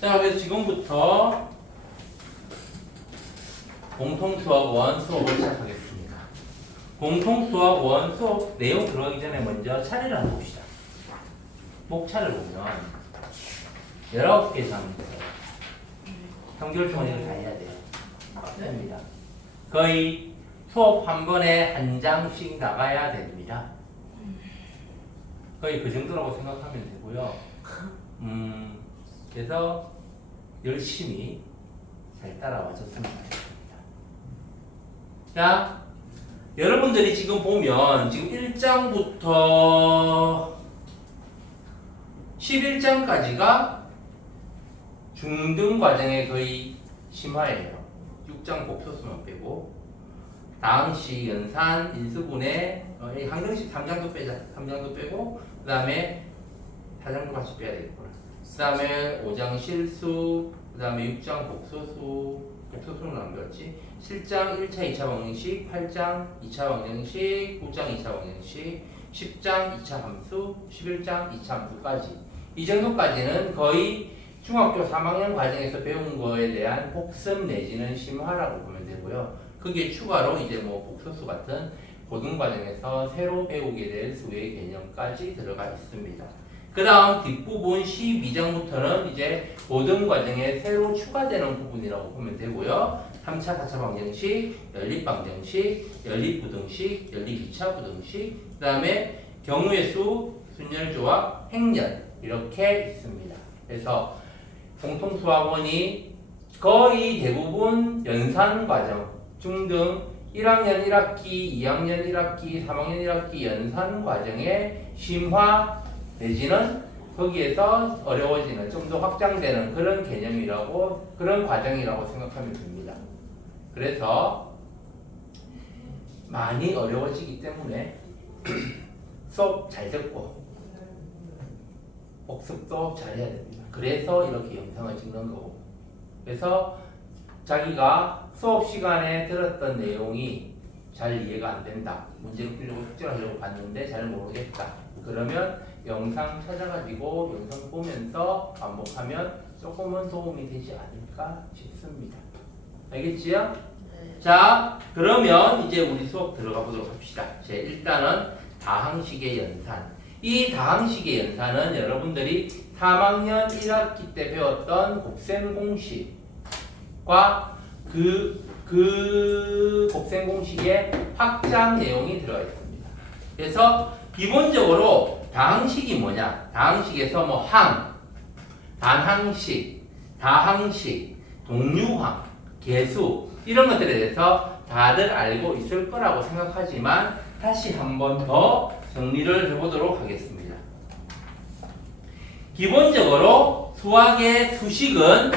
자, 그래서 지금부터 공통수학원 수업을 시작하겠습니다. 공통수학원 수업 내용 들어가기 전에 먼저 차례를 한번 봅시다. 목차를 보면 19개 사항이 있어요. 3개월 동안 이걸 다 해야 돼요. 됩니다. 거의 수업 한 번에 한 장씩 나가야 됩니다. 거의 그 정도라고 생각하면 되고요. 그래서 열심히 잘 따라와 줬으면 좋겠습니다. 자, 여러분들이 지금 보면 지금 1장부터 11장까지가 중등 과정의 거의 심화예요. 6장 복소수만 빼고 다항식, 연산, 인수분해, 항정식 3장도 빼자. 3장도 빼고 그 다음에 4장도 같이 빼야 되겠구나. 그 다음에 5장 실수, 그 다음에 6장 복소수는 안 배웠지. 7장 1차, 2차 방정식, 8장 2차 방정식, 9장 2차 방정식, 10장 2차 함수, 11장 2차 함수까지. 이 정도까지는 거의 중학교 3학년 과정에서 배운 거에 대한 복습 내지는 심화라고 보면 되고요. 거기에 추가로 이제 뭐 복소수 같은 고등 과정에서 새로 배우게 될 수의 개념까지 들어가 있습니다. 그 다음 뒷부분 12장부터는 이제 고등 과정에 새로 추가되는 부분이라고 보면 되고요. 3차, 4차 방정식, 연립방정식, 연립부등식, 연립 2차 부등식, 그 다음에 경우의 수, 순열조합, 행렬 이렇게 있습니다. 그래서 공통수학원이 거의 대부분 연산과정, 중등 1학년 1학기, 2학년 1학기, 3학년 1학기 연산과정의 심화 내지는 거기에서 어려워지는 좀 더 확장되는 그런 개념이라고 그런 과정이라고 생각하면 됩니다. 그래서 많이 어려워지기 때문에 수업 잘 듣고 복습도 잘해야 됩니다. 그래서 이렇게 영상을 찍는 거고, 그래서 자기가 수업 시간에 들었던 내용이 잘 이해가 안 된다, 문제를 풀려고 숙제를 하려고 봤는데 잘 모르겠다, 그러면 영상 찾아가지고 영상 보면서 반복하면 조금은 도움이 되지 않을까 싶습니다. 알겠지요? 네. 자, 그러면 이제 우리 수업 들어가 보도록 합시다. 일단은 다항식의 연산. 이 다항식의 연산은 여러분들이 3학년 1학기 때 배웠던 곱셈 공식과 그 곱셈 공식의 확장 내용이 들어가 있습니다. 그래서 기본적으로 다항식이 뭐냐? 다항식에서 뭐 항, 단항식, 다항식, 동류항, 계수 이런 것들에 대해서 다들 알고 있을 거라고 생각하지만 다시 한 번 더 정리를 해보도록 하겠습니다. 기본적으로 수학의 수식은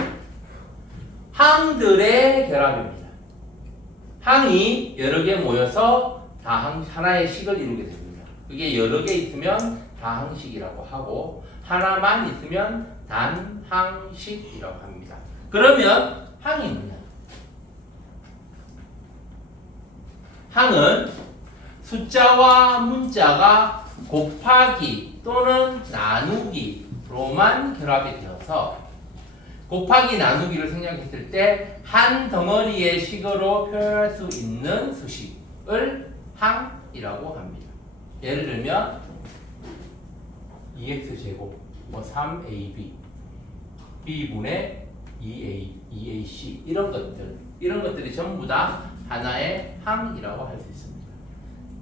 항들의 결합입니다. 항이 여러 개 모여서 하나의 식을 이루게 됩니다. 그게 여러 개 있으면 다항식이라고 하고 하나만 있으면 단항식이라고 합니다. 그러면 항이 뭐냐? 항은 숫자와 문자가 곱하기 또는 나누기로만 결합이 되어서 곱하기 나누기를 생략했을 때 한 덩어리의 식으로 표현할 수 있는 수식을 항이라고 합니다. 예를 들면 2x제곱 3ab b분의 2ac 이런 것들이 전부 다 하나의 항이라고 할 수 있습니다.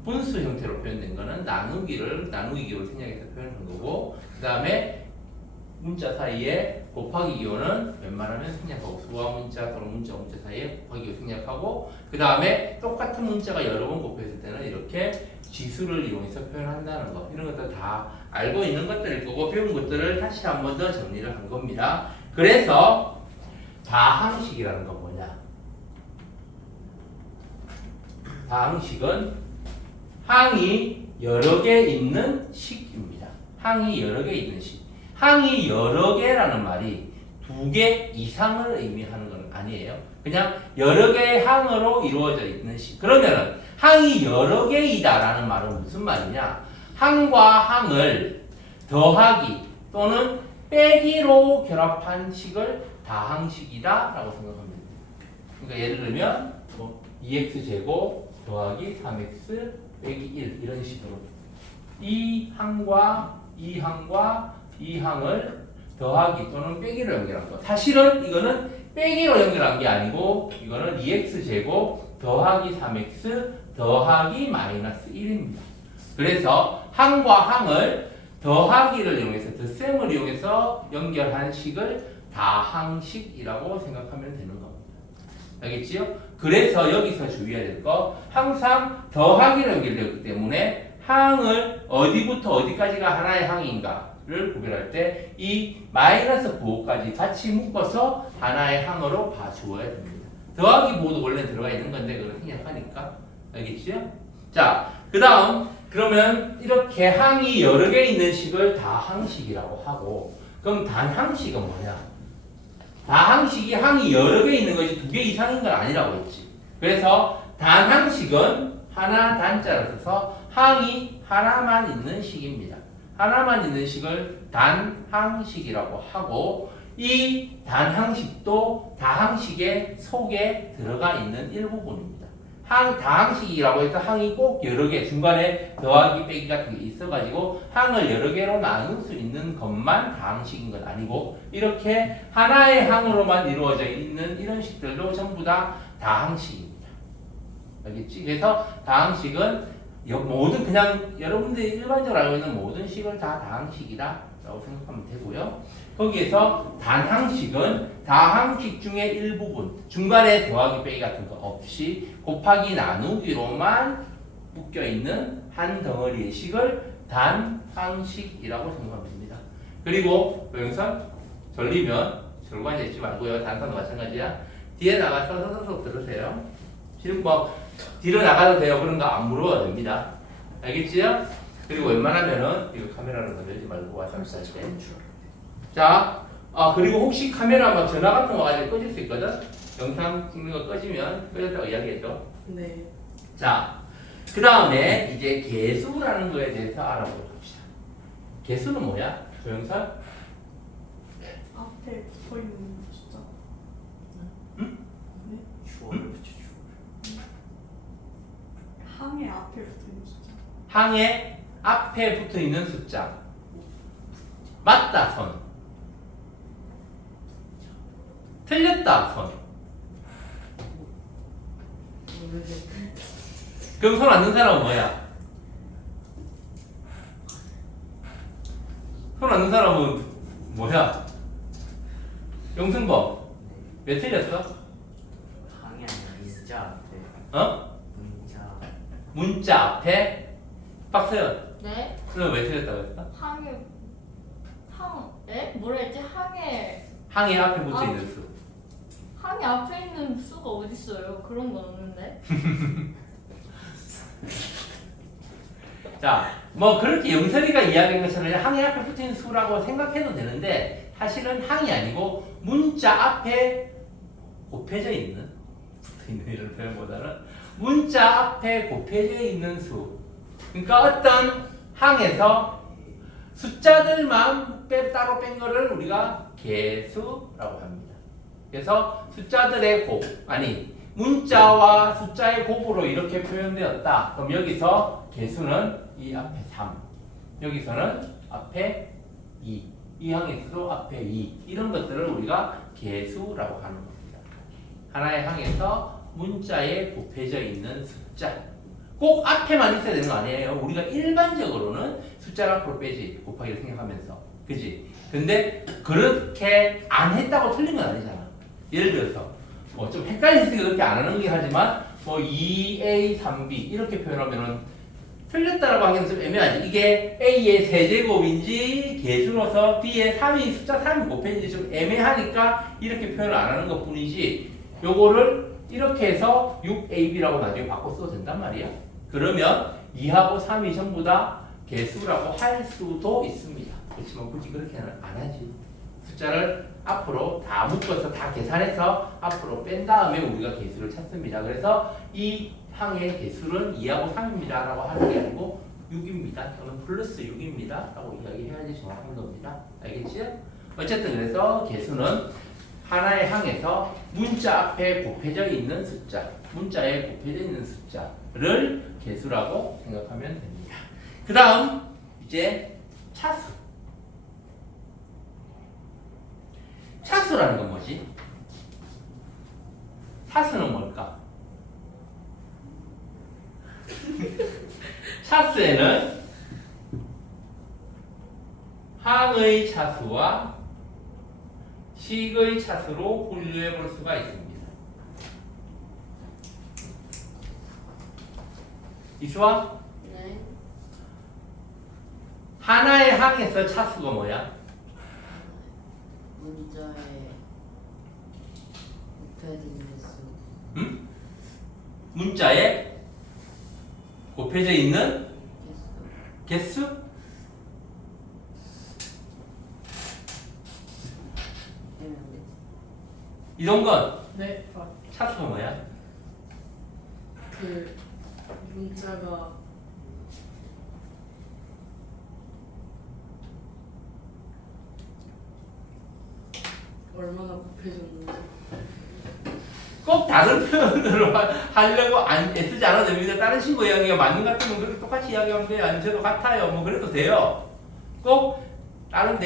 분수 형태로 표현된 거는 나누기기로 생략해서 표현한 거고, 그 다음에 문자 사이에 곱하기 기호는 웬만하면 생략하고, 수와 문자 또는 문자 사이에 곱하기 기호 생략하고, 그 다음에 똑같은 문자가 여러 번 곱했을 때는 이렇게 지수를 이용해서 표현한다는 거, 이런 것들 다 알고 있는 것들일 거고 배운 것들을 다시 한 번 더 정리를 한 겁니다. 그래서 다항식이라는 건 뭐냐? 다항식은 항이 여러 개 있는 식입니다. 항이 여러 개 있는 식. 항이 여러 개라는 말이 두 개 이상을 의미하는 건 아니에요. 그냥 여러 개의 항으로 이루어져 있는 식. 그러면은 항이 여러 개이다라는 말은 무슨 말이냐? 항과 항을 더하기 또는 빼기로 결합한 식을 다항식이다 라고 생각하면 됩니다. 그러니까 예를 들면 뭐 2x제곱 더하기 3x 빼기 1 이런 식으로 이 항과 이 항과 이 항을 더하기 또는 빼기로 연결한 거. 사실은 이거는 빼기로 연결한 게 아니고 이거는 2x제곱 더하기 3x 더하기 마이너스 1입니다. 그래서 항과 항을 더하기를 이용해서 덧셈을 이용해서 연결한 식을 다항식이라고 생각하면 되는 겁니다. 알겠지요? 그래서 여기서 주의해야 될 거 항상 더하기로 연결되기 때문에 항을 어디부터 어디까지가 하나의 항인가를 구별할 때 이 마이너스 부호까지 같이 묶어서 하나의 항으로 봐주어야 됩니다. 더하기 부호도 원래 들어가 있는 건데 그걸 생략하니까 알겠지요? 자, 그 다음 그러면 이렇게 항이 여러 개 있는 식을 다항식이라고 하고 그럼 단항식은 뭐냐? 다항식이 항이 여러 개 있는 것이 2개 이상인 건 아니라고 했지. 그래서 단항식은 하나 단자를 써서 항이 하나만 있는 식입니다. 하나만 있는 식을 단항식이라고 하고 이 단항식도 다항식의 속에 들어가 있는 일부분입니다. 다항식이라고 해서 항이 꼭 여러 개 중간에 더하기 빼기 같은 게 있어가지고 항을 여러 개로 나눌 수 있는 것만 다항식인 건 아니고 이렇게 하나의 항으로만 이루어져 있는 이런 식들도 전부 다 다항식입니다. 알겠지? 그래서 다항식은 모든 그냥 여러분들이 일반적으로 알고 있는 모든 식을 다 다항식이라고 생각하면 되고요. 거기에서 단항식은 다항식 중에 일부분 중간에 더하기 빼기 같은 거 없이 곱하기 나누기로만 묶여있는 한 덩어리의 식을 단항식이라고 생각하면 됩니다. 그리고 여기서 절리면 절관이 있지 말고요. 단선도 마찬가지야. 뒤에 나가서 서서 들으세요. 지금 뭐 뒤로 나가도 돼요. 그런 거 안 물어봐도 됩니다. 알겠지요? 그리고 웬만하면은 이거 카메라를 건들지 말고 와서 할 때. 자, 그리고 혹시 카메라 막 전화 같은 거 가지고 꺼질 수 있거든? 영상 찍는 거 꺼지면 꺼졌다고 이야기했죠? 네. 자, 그 다음에 이제 개수라는 거에 대해서 알아보도록 합시다. 개수는 뭐야? 조영선? 앞에 붙어 있는 숫자. 응? 네. 주어를 붙여 주어. 항의 앞에 붙어 있는 숫자. 항의 앞에 붙어 있는 숫자. 맞다, 선. 틀렸다, 선. 그럼 손 안 든 사람은 뭐야? 손 안 든 사람은 뭐야? 용승범. 왜 틀렸어? 항이 아니라 문자 앞에. 어? 문자. 문자 앞에? 박서연. 네? 그럼 왜 틀렸다고 했어? 뭐라 했지? 항의 앞에 붙어 있는 수. 항이 앞에 있는 수가 어디 있어요? 그런 건 없는데. 자, 뭐 그렇게 영설이가 이야기한 것처럼 항의 앞에 붙어 있는 수라고 생각해도 되는데 사실은 항이 아니고 문자 앞에 곱해져 있는 붙어 있는 이런 표현보다는 문자 앞에 곱해져 있는 수. 그러니까 어떤 항에서 숫자들만 따로 뺀 거를 우리가 개수라고 합니다. 그래서 숫자들의 곱, 문자와 숫자의 곱으로 이렇게 표현되었다. 그럼 여기서 개수는 이 앞에 3, 여기서는 앞에 2, 이 항에서도 앞에 2, 이런 것들을 우리가 개수라고 하는 겁니다. 하나의 항에서 문자에 곱해져 있는 숫자. 꼭 앞에만 있어야 되는 거 아니에요. 우리가 일반적으로는 숫자를 앞으로 빼지, 곱하기를 생각하면서. 그지? 근데 그렇게 안 했다고 틀린 건 아니잖아. 예를 들어서 뭐 좀 헷갈리니까 그렇게 안 하는 게 하지만 뭐 2a, 3b 이렇게 표현하면은 틀렸다라고 하기는 좀 애매하지. 이게 a의 세제곱인지 개수로서 b의 3이 숫자 3이 곱해진지 좀 애매하니까 이렇게 표현을 안 하는 것 뿐이지 요거를 이렇게 해서 6ab라고 나중에 바꿔 써도 된단 말이야. 그러면 2하고 3이 전부 다 개수라고 할 수도 있습니다. 그렇지만 굳이 그렇게는 안 하지. 숫자를 앞으로 다 묶어서 다 계산해서 앞으로 뺀 다음에 우리가 개수를 찾습니다. 그래서 이 항의 개수는 2하고 3입니다 라고 하는 게 아니고 6입니다. 또는 플러스 6입니다 라고 이야기해야지 정확한 겁니다. 알겠지요? 어쨌든 그래서 개수는 하나의 항에서 문자 앞에 곱해져 있는 숫자, 문자에 곱해져 있는 숫자를 개수라고 생각하면 됩니다. 그 다음 이제 차수. 차수라는 건 뭐지? 차수는 뭘까? 차수에는 항의 차수와 식의 차수로 분류해 볼 수가 있습니다. 이수아? 네. 하나의 항에서 차수가 뭐야? 문자에 곱해진 횟수. 응? 문자에 곱해져 있는 횟수. 개수? 이런 건 네, 차수가 뭐야? 그 문자가 얼마나 곱해졌는지. 꼭 다른 표현으로 하려고 애쓰지 않아도 됩니다. 다른 친구 이야기가 맞는 것 같으면 그렇게 똑같이 이야기하면 돼요. 아니 저도 같아요. 뭐 그래도 돼요. 꼭 다른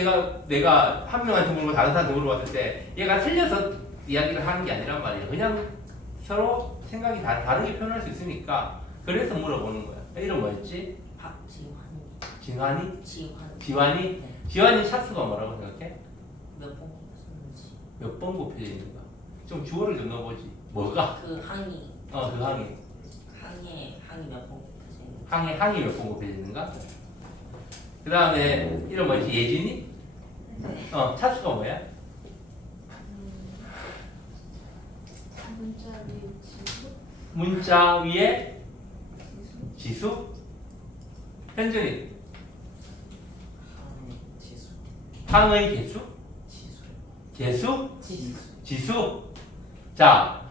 내가 한 명한테 물어보고 다른 사람한테 물어봤을 때 얘가 틀려서 이야기를 하는 게 아니란 말이에요. 그냥 서로 생각이 다르게 표현할 수 있으니까 그래서 물어보는 거야. 이름 뭐였지? 박지환이. 진환이? 지환. 지환이? 네. 지환이 차수가 뭐라고 생각해? 몇번 곱했는지. 몇 번 곱해져 있는가? 좀 주어를 좀 넣어보지. 뭐가? 그 항이. 그 항이. 항이 몇 번 곱해져 있는지. 항이 몇 번 곱해져 있는가? 그 다음에 이름 뭐지? 예진이? 네. 차수가 뭐야? 문자 위에 지수? 문자 위에 지수? 현준이 항의 지수. 항의 개수? 지수. 개수? 지수. 지수? 자,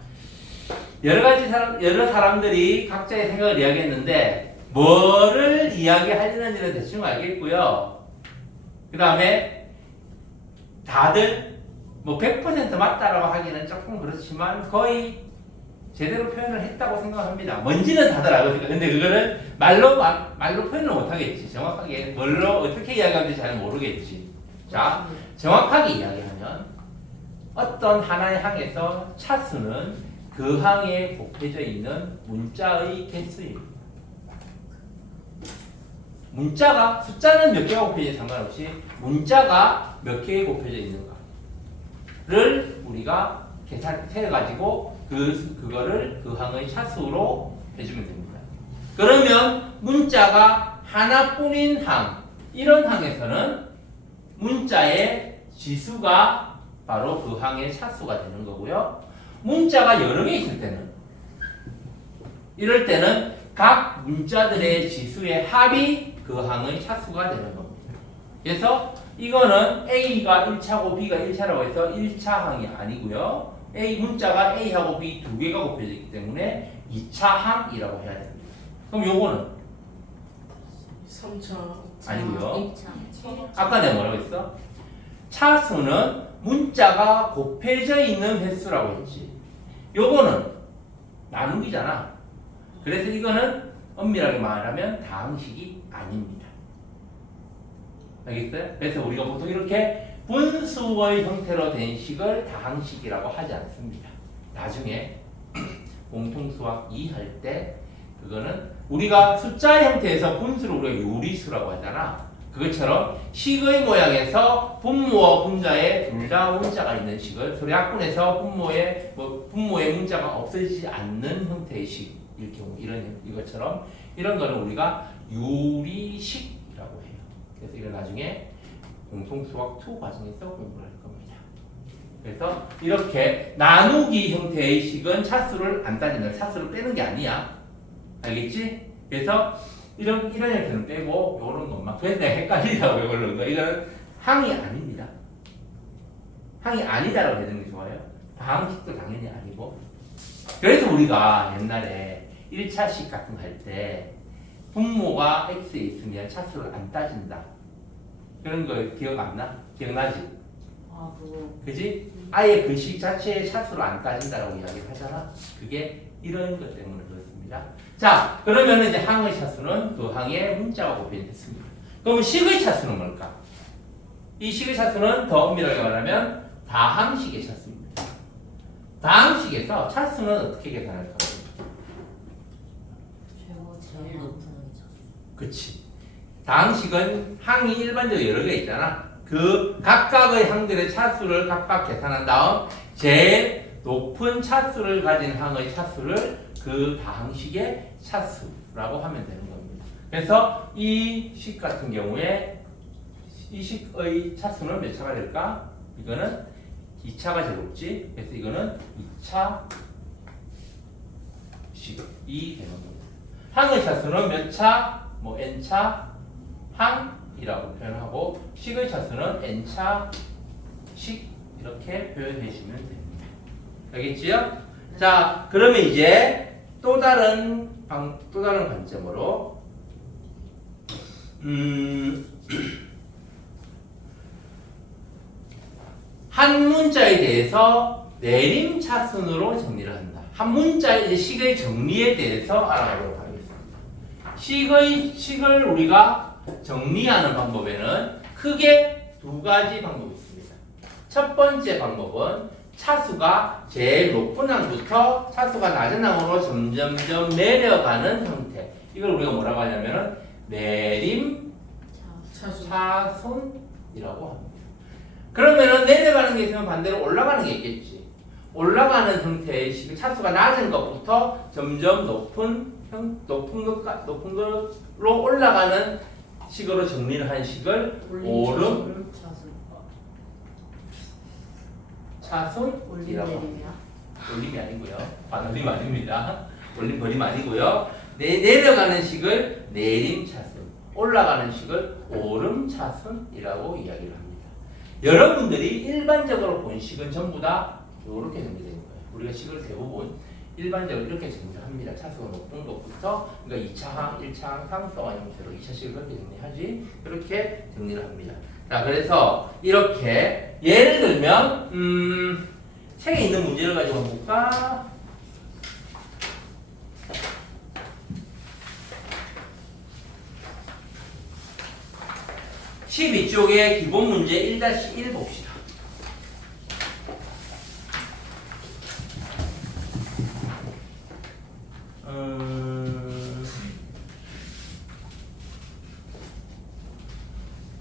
여러 사람들이 각자의 생각을 이야기했는데 뭐를 이야기하려는지는 대충 알겠고요. 그 다음에 다들 뭐 100% 맞다라고 하기는 조금 그렇지만 거의 제대로 표현을 했다고 생각합니다. 뭔지는 다들 알고 있으니까. 근데 그거를 말로 표현을 못하겠지. 정확하게 뭘로 어떻게 이야기하는지 잘 모르겠지. 자, 정확하게 이야기하면 어떤 하나의 항에서 차수는 그 항에 곱해져 있는 문자의 개수입니다. 문자가 숫자는 몇 개가 곱해져 상관없이 문자가 몇 개에 곱해져 있는가를 우리가 계산해 가지고 그거를 그 항의 차수로 해주면 됩니다. 그러면 문자가 하나뿐인 항, 이런 항에서는 문자의 지수가 바로 그 항의 차수가 되는 거고요. 문자가 여러 개 있을 때는, 이럴 때는 각 문자들의 지수의 합이 그 항의 차수가 되는 겁니다. 그래서 이거는 A가 1차고 B가 1차라고 해서 1차 항이 아니고요. 문자가 A하고 B 두 개가 곱해져 있기 때문에 2차 항이라고 해야 됩니다. 그럼 요거는 3차. 아니고요. 1차. 아까 내가 뭐라고 했어? 차수는 문자가 곱해져 있는 횟수라고 했지. 요거는 나누기잖아. 그래서 이거는 엄밀하게 말하면 다항식이 아닙니다. 알겠어요? 그래서 우리가 보통 이렇게 분수의 형태로 된 식을 다항식이라고 하지 않습니다. 나중에 공통수학 2 할 때 그거는 우리가 숫자 형태에서 분수를 우리가 요리수라고 하잖아. 그것처럼 식의 모양에서 분모와 분자에 둘 다 문자가 있는 식을 소리 약분해서 분모의 문자가 없어지지 않는 형태의 식일 경우 이것처럼 이런 거는 우리가 요리식이라고 해요. 그래서 이건 나중에 공통수학 2 과정에서 공부를 할 겁니다. 그래서 이렇게 나누기 형태의 식은 차수를 안 따진다. 차수를 빼는 게 아니야. 알겠지? 그래서 이런 형태는 빼고 이런 것만. 그래서 내가 헷갈리다고 그러는 거야. 이거는 항이 아닙니다. 항이 아니다라고 해주는 게 좋아요. 다항식도 당연히 아니고. 그래서 우리가 옛날에 1차식 같은 거 할 때 분모가 x에 있으면 차수를 안 따진다. 그런 거 기억 안 나? 기억나지? 아 그거 그지? 아예 그 식 자체의 차수를 안 따진다라고 이야기를 하잖아. 그게 이런 것 때문에 그렇습니다. 자, 그러면 이제 항의 차수는 그 항의 문자가 곱해진 됐습니다. 그럼 식의 차수는 뭘까? 이 식의 차수는 더 엄밀하게 말하면 다항식의 차수입니다. 다항식에서 차수는 어떻게 계산할까? 제일 높은 항이죠. 그치. 다항식은 항이 일반적으로 여러 개 있잖아. 그 각각의 항들의 차수를 각각 계산한 다음 제일 높은 차수를 가진 항의 차수를 그 다항식의 차수라고 하면 되는 겁니다. 그래서 이 식 같은 경우에 이 식의 차수는 몇 차가 될까? 이거는 2차가 제일 높지. 그래서 이거는 2차 식이 되는 겁니다. 항의 차수는 몇 차? 뭐 n차 항이라고 표현하고 식의 차수는 n차 식 이렇게 표현해 주시면 됩니다. 알겠지요? 자, 그러면 이제 또 다른 관점으로 한 문자에 대해서 내림 차순으로 정리를 한다. 한 문자의 식의 정리에 대해서 알아보도록 하겠습니다. 식을 우리가 정리하는 방법에는 크게 두 가지 방법이 있습니다. 첫 번째 방법은 차수가 제일 높은 항부터 차수가 낮은 항으로 점점점 내려가는 형태. 이걸 우리가 뭐라고 하냐면은 내림 차순이라고 합니다. 그러면은 내려가는 게 있으면 반대로 올라가는 게 있겠지. 올라가는 형태의 식을 차수가 낮은 것부터 점점 높은 걸로 올라가는 식으로 정리를 한 식을 오름 차순이라고 합니다. 올림이 아니고요. 반올림 아닙니다. 올림 버림 아니고요. 내려가는 식을 내림 차순, 올라가는 식을 오름 차순이라고 이야기를 합니다. 여러분들이 일반적으로 본 식은 전부 다 이렇게 정리되는 거예요. 우리가 식을 대부분 일반적으로 이렇게 정리합니다. 차수가 높은 것부터 그러니까 2차항, 1차항, 상수항 형태로 2차식을 그렇게 정리하지. 그렇게 정리를 합니다. 자, 그래서 이렇게 예를 들면 책에 있는 문제를 가지고 한번 볼까? (12쪽의) 기본 문제 1-1 봅시다.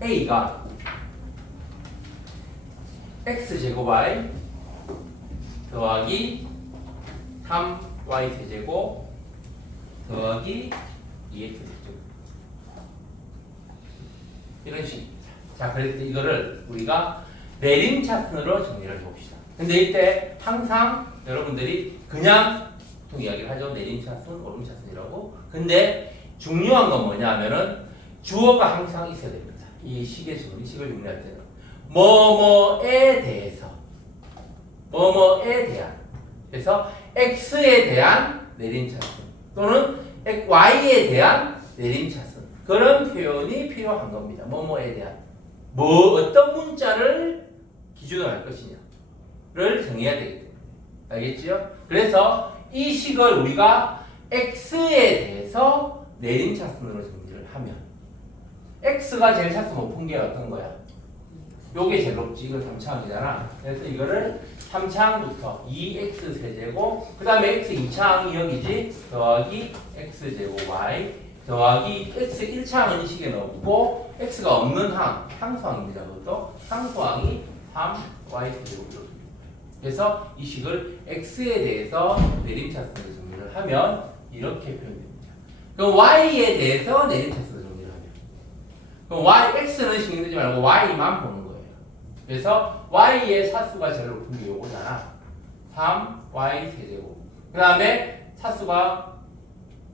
A가 x제곱 y 더하기 3y 세제곱 더하기 2x 세제곱 이런 식입니다. 자, 그래서 이거를 우리가 내림 차순으로 정리를 해봅시다. 근데 이때 항상 여러분들이 그냥 보통 이야기를 하죠. 내림 차순, 오름 차순이라고. 근데 중요한 건 뭐냐 하면은 주어가 항상 있어야 됩니다. 이 식의 식을 정리할 때는 뭐뭐에 대해서 뭐뭐에 대한 그래서 x에 대한 내림 차순 또는 y에 대한 내림 차순 그런 표현이 필요한 겁니다. 뭐뭐에 대한 어떤 문자를 기준으로 할 것이냐를 정해야 되기 때문에 알겠지요? 그래서 이 식을 우리가 x에 대해서 내림 차순으로 정리를 하면 x가 제일 차수 높은 게 어떤 거야? 요게 제일 높지. 이거 3차항이잖아. 그래서 이거를 3차항부터 2x 세제곱 그 다음에 x 2차항이 여기지 더하기 x제곱 y 더하기 x 1차항은 이 식에 넣고 x가 없는 항수항입니다. 그것도 항수항이 3y 세제곱으로 그래서 이 식을 x에 대해서 내림차순으로 정리를 하면 이렇게 표현됩니다. 그럼 y에 대해서 내림차순으로 정리를 하면 그럼 x는 신경 쓰지 말고 y만 보는 거예요. 그래서 y의 차수가 제일 높은 게 요거잖아. 3y 세제곱 그 다음에 차수가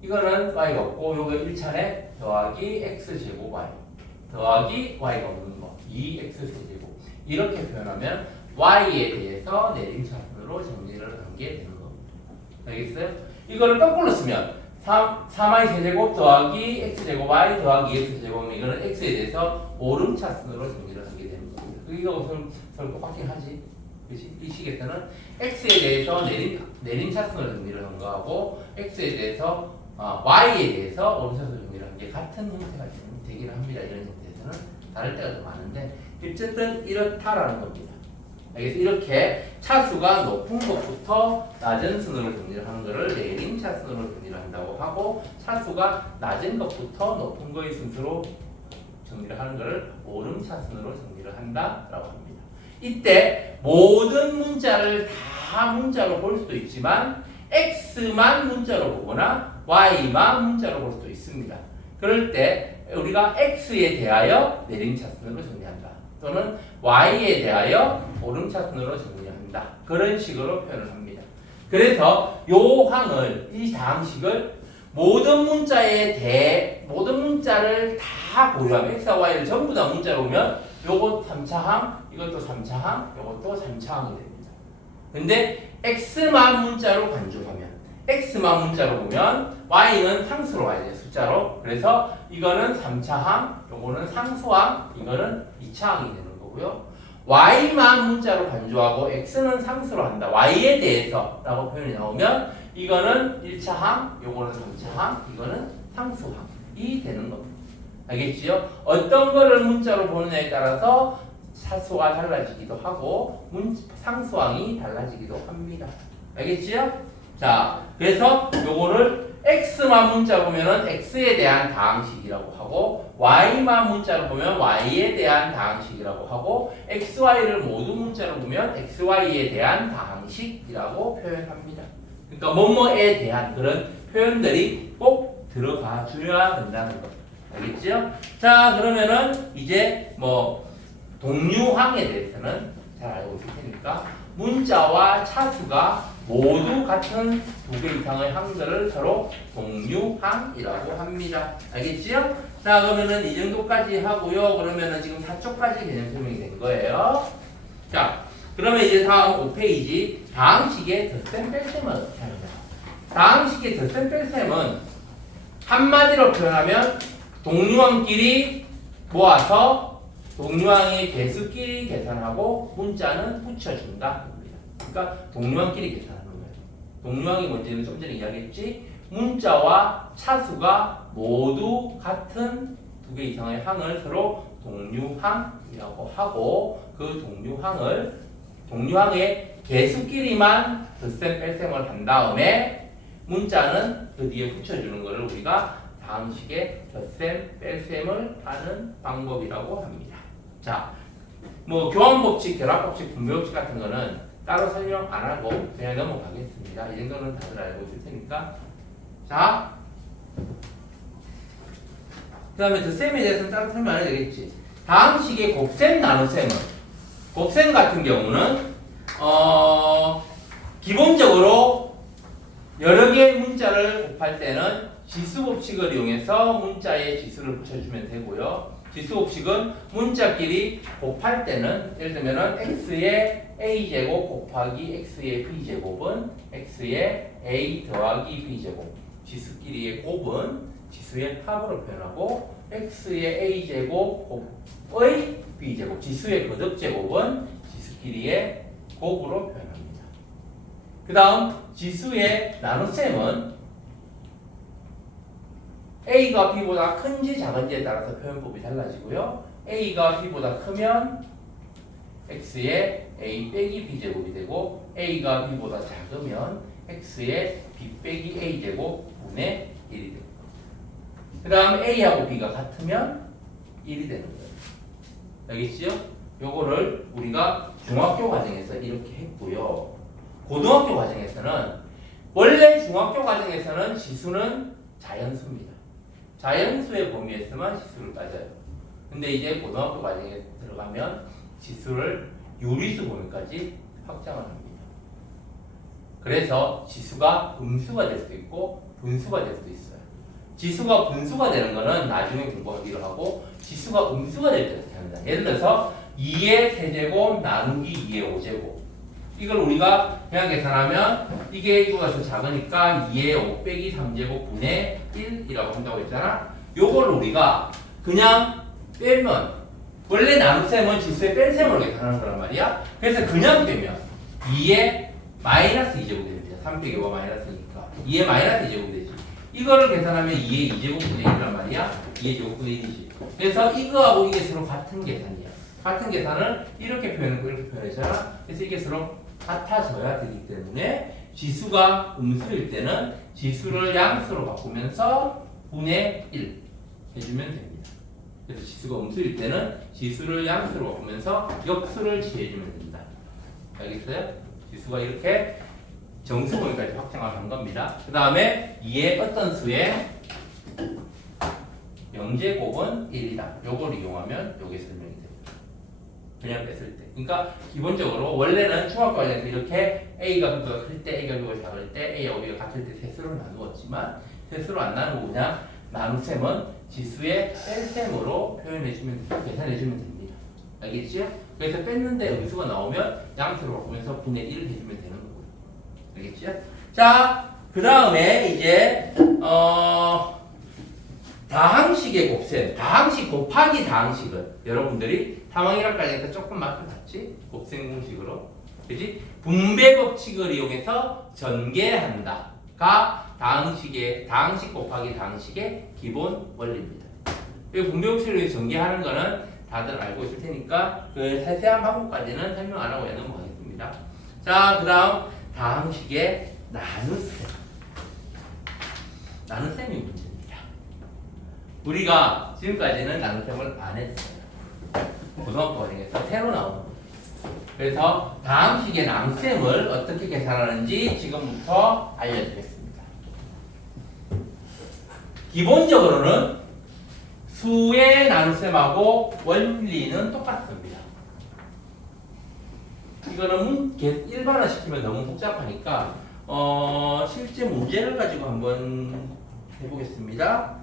이거는 y가 없고 요거 1차례 더하기 x제곱 y 더하기 y가 없는 거 2x 세제곱 이렇게 표현하면 y에 대해서 내림차순으로 정리를 한 게 되는 겁니다. 알겠어요? 이거를 거꾸로 쓰면 3y 세제곱 더하기 x제곱 y 더하기 2x 세제곱은 이거는 x에 대해서 오름차순으로 정리를 하게 되는 겁니다. 그게 크기가 우선 서로 똑같긴 하지. 그렇지? 이 식에서는 x에 대해서 내림차순으로 정리를 한 거하고 x에 대해서 y에 대해서 오름차순으로 정리를 한 게 같은 형태가 되기를 합니다. 이런 형태에서는 다를 때가 더 많은데 어쨌든 이렇다라는 겁니다. 그래서 이렇게 차수가 높은 것부터 낮은 순으로 정리를 하는 것을 내림차순으로 정리를 한다고 하고 차수가 낮은 것부터 높은 거의 순서로 정리를 하는 것을 오름차순으로 정리를 한다라고 합니다. 이때 모든 문자를 다 문자로 볼 수도 있지만 x만 문자로 보거나 y만 문자로 볼 수도 있습니다. 그럴 때 우리가 x에 대하여 내림차순으로 정리한다. 또는 y에 대하여 오름차순으로 정리한다. 그런 식으로 표현을 합니다. 그래서 요 항을, 이 다항식을 모든 문자를 다 고유하면 x와 y를 전부 다 문자로 보면 요것 3차항, 이것도 3차항, 요것도 3차항이 됩니다. 근데 x만 문자로 간주하면 x만 문자로 보면 y는 상수로 와야 돼요. 숫자로. 그래서 이거는 3차항, 요거는 상수항, 이거는 2차항이 되는 거고요. y만 문자로 간주하고 x는 상수로 한다. y에 대해서 라고 표현이 나오면 이거는 1차항, 요거는 3차항, 이거는 상수항이 되는 겁니다. 알겠지요? 어떤 거를 문자로 보느냐에 따라서 차수가 달라지기도 하고 상수항이 달라지기도 합니다. 알겠지요? 자, 그래서 요거를 x만 문자 보면은 x에 대한 다항식이라고 하고 y만 문자로 보면 y에 대한 다항식이라고 하고 xy를 모두 문자로 보면 xy에 대한 다항식이라고 표현합니다. 그러니까 뭐뭐에 대한 그런 표현들이 꼭 들어가 줘야 된다는 것. 알겠죠? 자, 그러면은 이제 뭐 동류항에 대해서는 잘 알고 있을 테니까 문자와 차수가 모두 같은 두 개 이상의 항들을 서로 동류항이라고 합니다. 알겠지요? 자, 그러면은 이 정도까지 하고요. 그러면은 지금 4초까지 개념 설명이 된 거예요. 자, 그러면 이제 다음 5페이지 다항식의 덧셈 뺄셈은 어떻게 하느냐. 다항식의 덧셈 뺄셈은 한마디로 표현하면 동류항끼리 모아서 동류항의 개수끼리 계산하고 문자는 붙여준다. 그러니까 동류항끼리 계산하는 거예요. 동류항이 뭔지는 좀 전에 이야기했지. 문자와 차수가 모두 같은 두 개 이상의 항을 서로 동류항이라고 하고 그 동류항의 개수끼리만 덧셈 뺄셈을 한 다음에 문자는 그 뒤에 붙여주는 것을 우리가 다항식의 덧셈 뺄셈을 하는 방법이라고 합니다. 자, 뭐 교환법칙, 결합법칙, 분배법칙 같은 거는 따로 설명 안 하고 그냥 넘어가겠습니다. 이 정도는 다들 알고 있을 테니까. 자, 그 다음에 덧셈에 대해서는 따로 설명 안 해도 되겠지. 다항식의 곱셈, 나눗셈은 곱셈 같은 경우는 기본적으로 여러 개의 문자를 곱할 때는 지수법칙을 이용해서 문자에 지수를 붙여주면 되고요. 지수법칙은 문자끼리 곱할 때는 예를 들면 x의 a제곱 곱하기 x의 b제곱은 x의 a 더하기 b제곱, 지수끼리의 곱은 지수의 합으로 표현하고 x의 a제곱의 b제곱, 지수의 거듭제곱은 지수끼리의 곱으로 표현합니다. 그 다음 지수의 나눗셈은 a가 b보다 큰지 작은지에 따라서 표현법이 달라지고요. a가 b보다 크면 x의 a 빼기 b제곱이 되고 a가 b보다 작으면 x의 b 빼기 a제곱 분의 1이 됩니다. 그 다음 a하고 b가 같으면 1이 되는 거예요. 알겠지요? 요거를 우리가 중학교 과정에서 이렇게 했고요. 고등학교 과정에서는 원래 중학교 과정에서는 지수는 자연수입니다. 자연수의 범위에서만 지수를 따져요. 근데 이제 고등학교 과정에 들어가면 지수를 유리수 범위까지 확장을 합니다. 그래서 지수가 음수가 될 수도 있고 분수가 될 수도 있어요. 지수가 분수가 되는 거는 나중에 공부하기로 하고 지수가 음수가 될 때 어떻게 합니다. 예를 들어서 2의 세제곱 나누기 2의 5제곱, 이걸 우리가 그냥 계산하면 이게 이거가 더 작으니까 2의 5 빼기 3제곱 분의 1이라고 한다고 했잖아. 요걸 우리가 그냥 빼면 원래 나눗셈은 지수의 뺄셈으로 계산하는 거란 말이야. 그래서 그냥 빼면 2의 마이너스 2제곱이 됩니다. 3 빼기 5가 마이너스니까 2의 마이너스 2제곱이 되지. 이거를 계산하면 2의 2제곱분의 1이란 말이야. 2의 제곱분의 1이지. 그래서 이거하고 이게 서로 같은 계산이야. 같은 계산을 이렇게 표현하고 이렇게 표현하잖아. 그래서 이게 서로 같아져야 되기 때문에 지수가 음수일 때는 지수를 양수로 바꾸면서 분의 1 해주면 됩니다. 그래서 지수가 음수일 때는 지수를 양수로 바꾸면서 역수를 취해주면 됩니다. 알겠어요? 지수가 이렇게 정수분까지 확정을 한 겁니다. 그 다음에 2의 어떤 수의 영제곱은 1이다. 요걸 이용하면 요게 설명이 됩니다. 그냥 뺐을 때. 그러니까 기본적으로 원래는 중학과정에서 이렇게 A가 B보다 클 때, A가 B보다 작을 때, A하고 B가 같을 때 세수로 나누었지만 세수로 안 나누고 그냥 나눗셈은 지수의 뺄셈으로 표현해주면 계산해주면 됩니다. 알겠지요? 그래서 뺐는데 음수가 나오면 양수로 바꾸면서 분의 1을 해주면 되는 거고요. 알겠지요? 자, 그 다음에 이제 다항식의 곱셈, 다항식 곱하기 다항식은 여러분들이 3학년 1학까지에서 조금 맡아봤지? 곱셈 공식으로. 그지? 분배 법칙을 이용해서 전개한다가 다항식 곱하기 다항식의 기본 원리입니다. 이 분배 법칙을 위해서 전개하는 거는 다들 알고 있을 테니까 그 세세한 방법까지는 설명 안 하고 그냥 넘어가겠습니다. 자, 그 다음 다항식의 나눗셈. 나눗셈이 문제입니다. 우리가 지금까지는 나눗셈을 안 했어요. 고등학교 과정에서 새로 나오는 거예요. 그래서 다항식의 나눗셈을 어떻게 계산하는지 지금부터 알려드리겠습니다. 기본적으로는 수의 나눗셈하고 원리는 똑같습니다. 이거는 일반화시키면 너무 복잡하니까 실제 문제를 가지고 한번 해보겠습니다.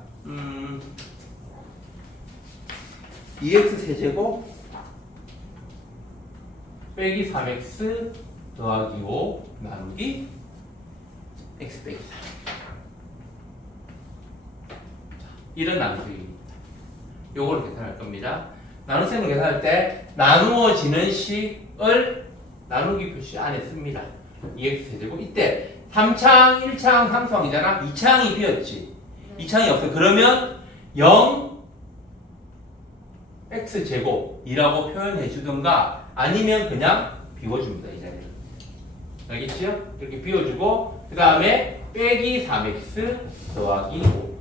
2x 세제곱 빼기 3x 더하기 5 나누기 x 빼기 4 이런 나눗셈입니다. 요거를 계산할 겁니다. 나눗셈을 계산할 때 나누어지는 식을 나누기 표시 안에 씁니다. 2x 세제곱 이때 3창, 1창, 3창이잖아. 2창이 비었지. 2창이 없어. 그러면 0 x제곱이라고 표현해 주든가 아니면 그냥 비워줍니다. 이 자리를. 알겠지요? 이렇게 비워주고 그 다음에 빼기 3x 더하기 5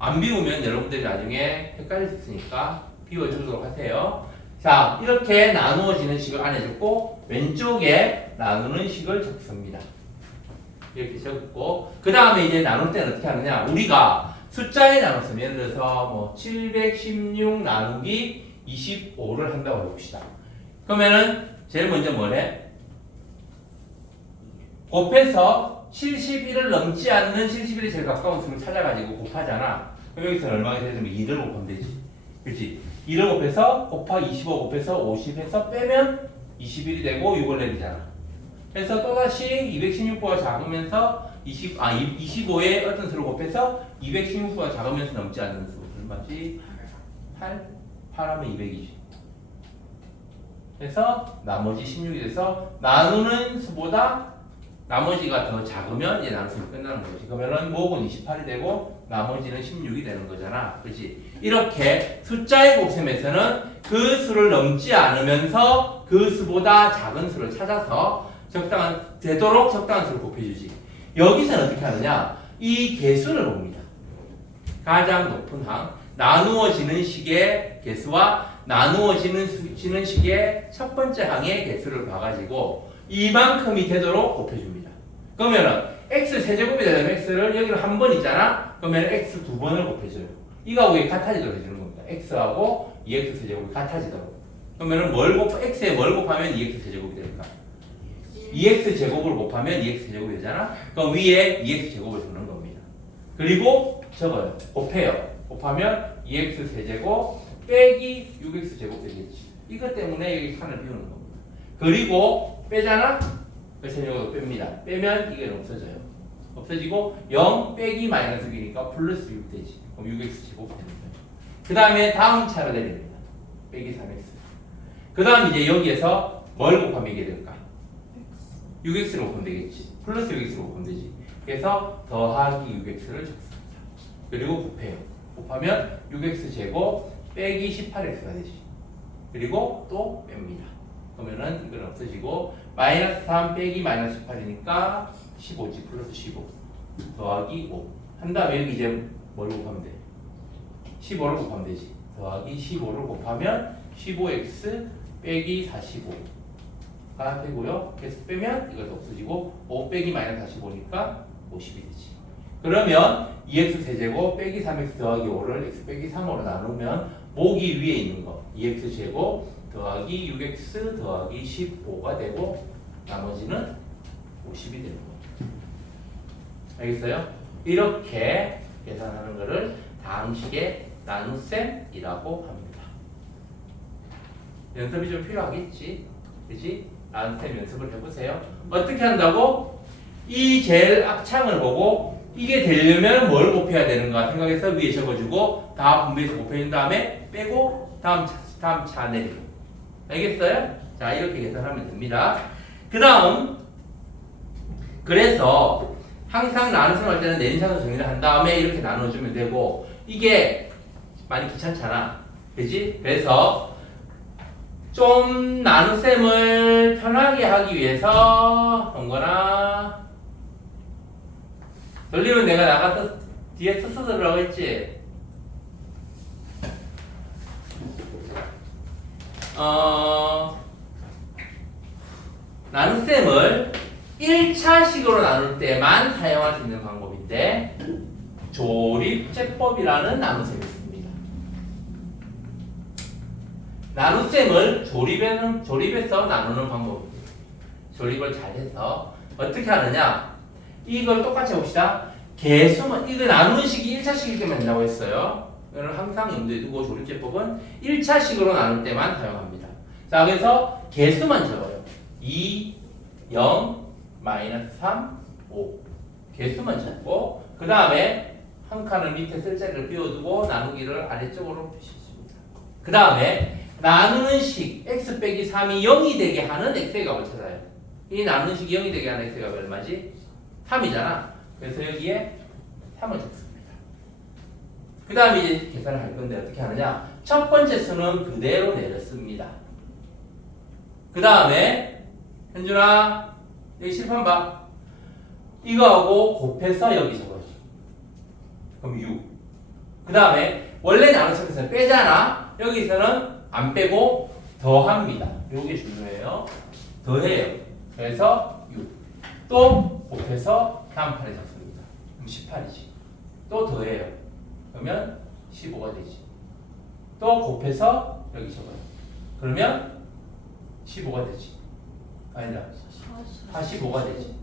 안 비우면 여러분들이 나중에 헷갈릴 수 있으니까 비워주도록 하세요. 자, 이렇게 나누어지는 식을 안에 적고 왼쪽에 나누는 식을 적습니다. 이렇게 적고 그 다음에 이제 나눌 때는 어떻게 하느냐, 우리가 숫자에 나눴으면 예를 들어서 뭐 716 나누기 25를 한다고 해봅시다. 그러면은 제일 먼저 뭐래? 곱해서 71을 넘지 않는 71이 제일 가까운 수를 찾아가지고 곱하잖아. 그럼 여기서 얼마가 되면 2를 곱하면 되지. 그렇지? 2를 곱해서 곱하기 25 곱해서 50 해서 빼면 21이 되고 6을 내리잖아. 그래서 또다시 216보다 작으면서 25에 어떤 수를 곱해서 216보다 작으면서 넘지 않는 수. 얼마지? 8? 8하면 200이지. 그래서 나머지 16이 돼서 나누는 수보다 나머지가 더 작으면 이제 나눗셈이 끝나는 거지. 그러면은 목은 28이 되고 나머지는 16이 되는 거잖아. 그렇지? 이렇게 숫자의 곱셈에서는 그 수를 넘지 않으면서 그 수보다 작은 수를 찾아서 되도록 적당한 수를 곱해주지. 여기서는 어떻게 하느냐? 이 개수를 봅니다. 가장 높은 항, 나누어지는 식의 개수와 나누어지는 식의 첫 번째 항의 개수를 봐가지고 이만큼이 되도록 곱해줍니다. 그러면은 x 세제곱이 되려면 x를 여기는 한 번 있잖아. 그러면 x 두 번을 곱해줘요. 이거하고 이게 같아지도록 해주는 겁니다. x하고 2x 세제곱이 같아지도록. 그러면은 x에 뭘 곱하면 2x 세제곱이 될까? 2x 제곱을 곱하면 2x 세제곱이 되잖아. 그럼 위에 2x 제곱을 적는 겁니다. 그리고 적어요. 곱해요. 곱하면 2x 세제곱 빼기 6x 제곱 되겠지. 이것 때문에 여기 칸을 비우는 겁니다. 그리고 빼잖아. 그래서 이거 뺍니다. 빼면 이게 없어져요. 없어지고 0 빼기 마이너스 6이니까 플러스 6 되지. 그럼 6x 제곱 되는 거예요. 그 다음에 다음 차로 내립니다. 빼기 3x. 그 다음 이제 여기에서 뭘 곱하면 이게 될까? 6x를 곱하면 되겠지. 플러스 6x를 곱하면 되지. 그래서 더하기 6x를 적습니다. 그리고 곱해요. 곱하면 6x 제곱 빼기 18x가 되지. 그리고 또 뺍니다. 그러면은 이건 없어지고 마이너스 3 빼기 마이너스 18이니까 15지. 플러스 15 더하기 5. 한 다음에 여기 이제 뭘 곱하면 돼? 15를 곱하면 되지. 더하기 15를 곱하면 15x 빼기 45가 되고요. 계속 빼면 이것도 없어지고 5 빼기 마이너스 45니까 50이 되지. 그러면 2x 세제곱 빼기 3x 더하기 5를 x 빼기 3으로 나누면 목이 위에 있는 거 2x 제곱 더하기 6x 더하기 15가 되고 나머지는 50이 되는 거예요. 알겠어요? 이렇게 계산하는 것을 다항식의 나눗셈이라고 합니다. 연습이 좀 필요하겠지? 그지? 나눗셈 연습을 해보세요. 어떻게 한다고? 이 제일 앞창을 보고 이게 되려면 뭘 곱해야 되는가 생각해서 위에 적어주고 다음 분배해서 곱해준 다음에 빼고 다음 차 내리고. 알겠어요? 자, 이렇게 계산하면 됩니다. 그 다음 그래서 항상 나눗셈 할 때는 내림차순 정리를 한 다음에 이렇게 나눠주면 되고 이게 많이 귀찮잖아. 그지? 그래서 좀 나눗셈을 편하게 하기 위해서 don거나 돌리면 내가 나가서 뒤에 스스 들으라고 했지? 나눗셈을 1차식으로 나눌 때만 사용할 수 있는 방법인데 조립제법이라는 나눗셈이 있습니다. 나눗셈을 조립해서 나누는 방법입니다. 조립을 잘해서 어떻게 하느냐? 이걸 똑같이 해봅시다. 개수만 이거 나누는 식이 1차식일 때만 된다고 했어요. 이걸 항상 염두에 두고 조립제법은 1차식으로 나눌 때만 사용합니다. 자, 그래서 개수만 적어요. 2, 0, 마이너스 3, 5 개수만 적고 그 다음에 한 칸을 밑에 쓸 자리를 비워두고 나누기를 아래쪽으로 표시해줍니다. 그 다음에 나누는 식 x 빼기 3이 0이 되게 하는 x의 값을 찾아요. 이 나누는 식이 0이 되게 하는 x의 값이 얼마지? 3이잖아. 그래서 여기에 3을 적습니다. 그 다음에 이제 계산을 할 건데 어떻게 하느냐? 첫 번째 수는 그대로 내렸습니다. 그 다음에 현준아 여기 칠판 봐. 이거하고 곱해서 여기 적어줘. 그럼 6. 그 다음에 원래 나눗셈에서는 빼잖아. 여기서는 안 빼고 더합니다. 요게 중요해요. 더해요. 그래서 6. 또 곱해서 다음 판에 적습니다. 그럼 18이지. 또 더해요. 그러면 15가 되지. 또 곱해서 여기 적어요. 그러면 15가 되지. 아니다. 45가 되지.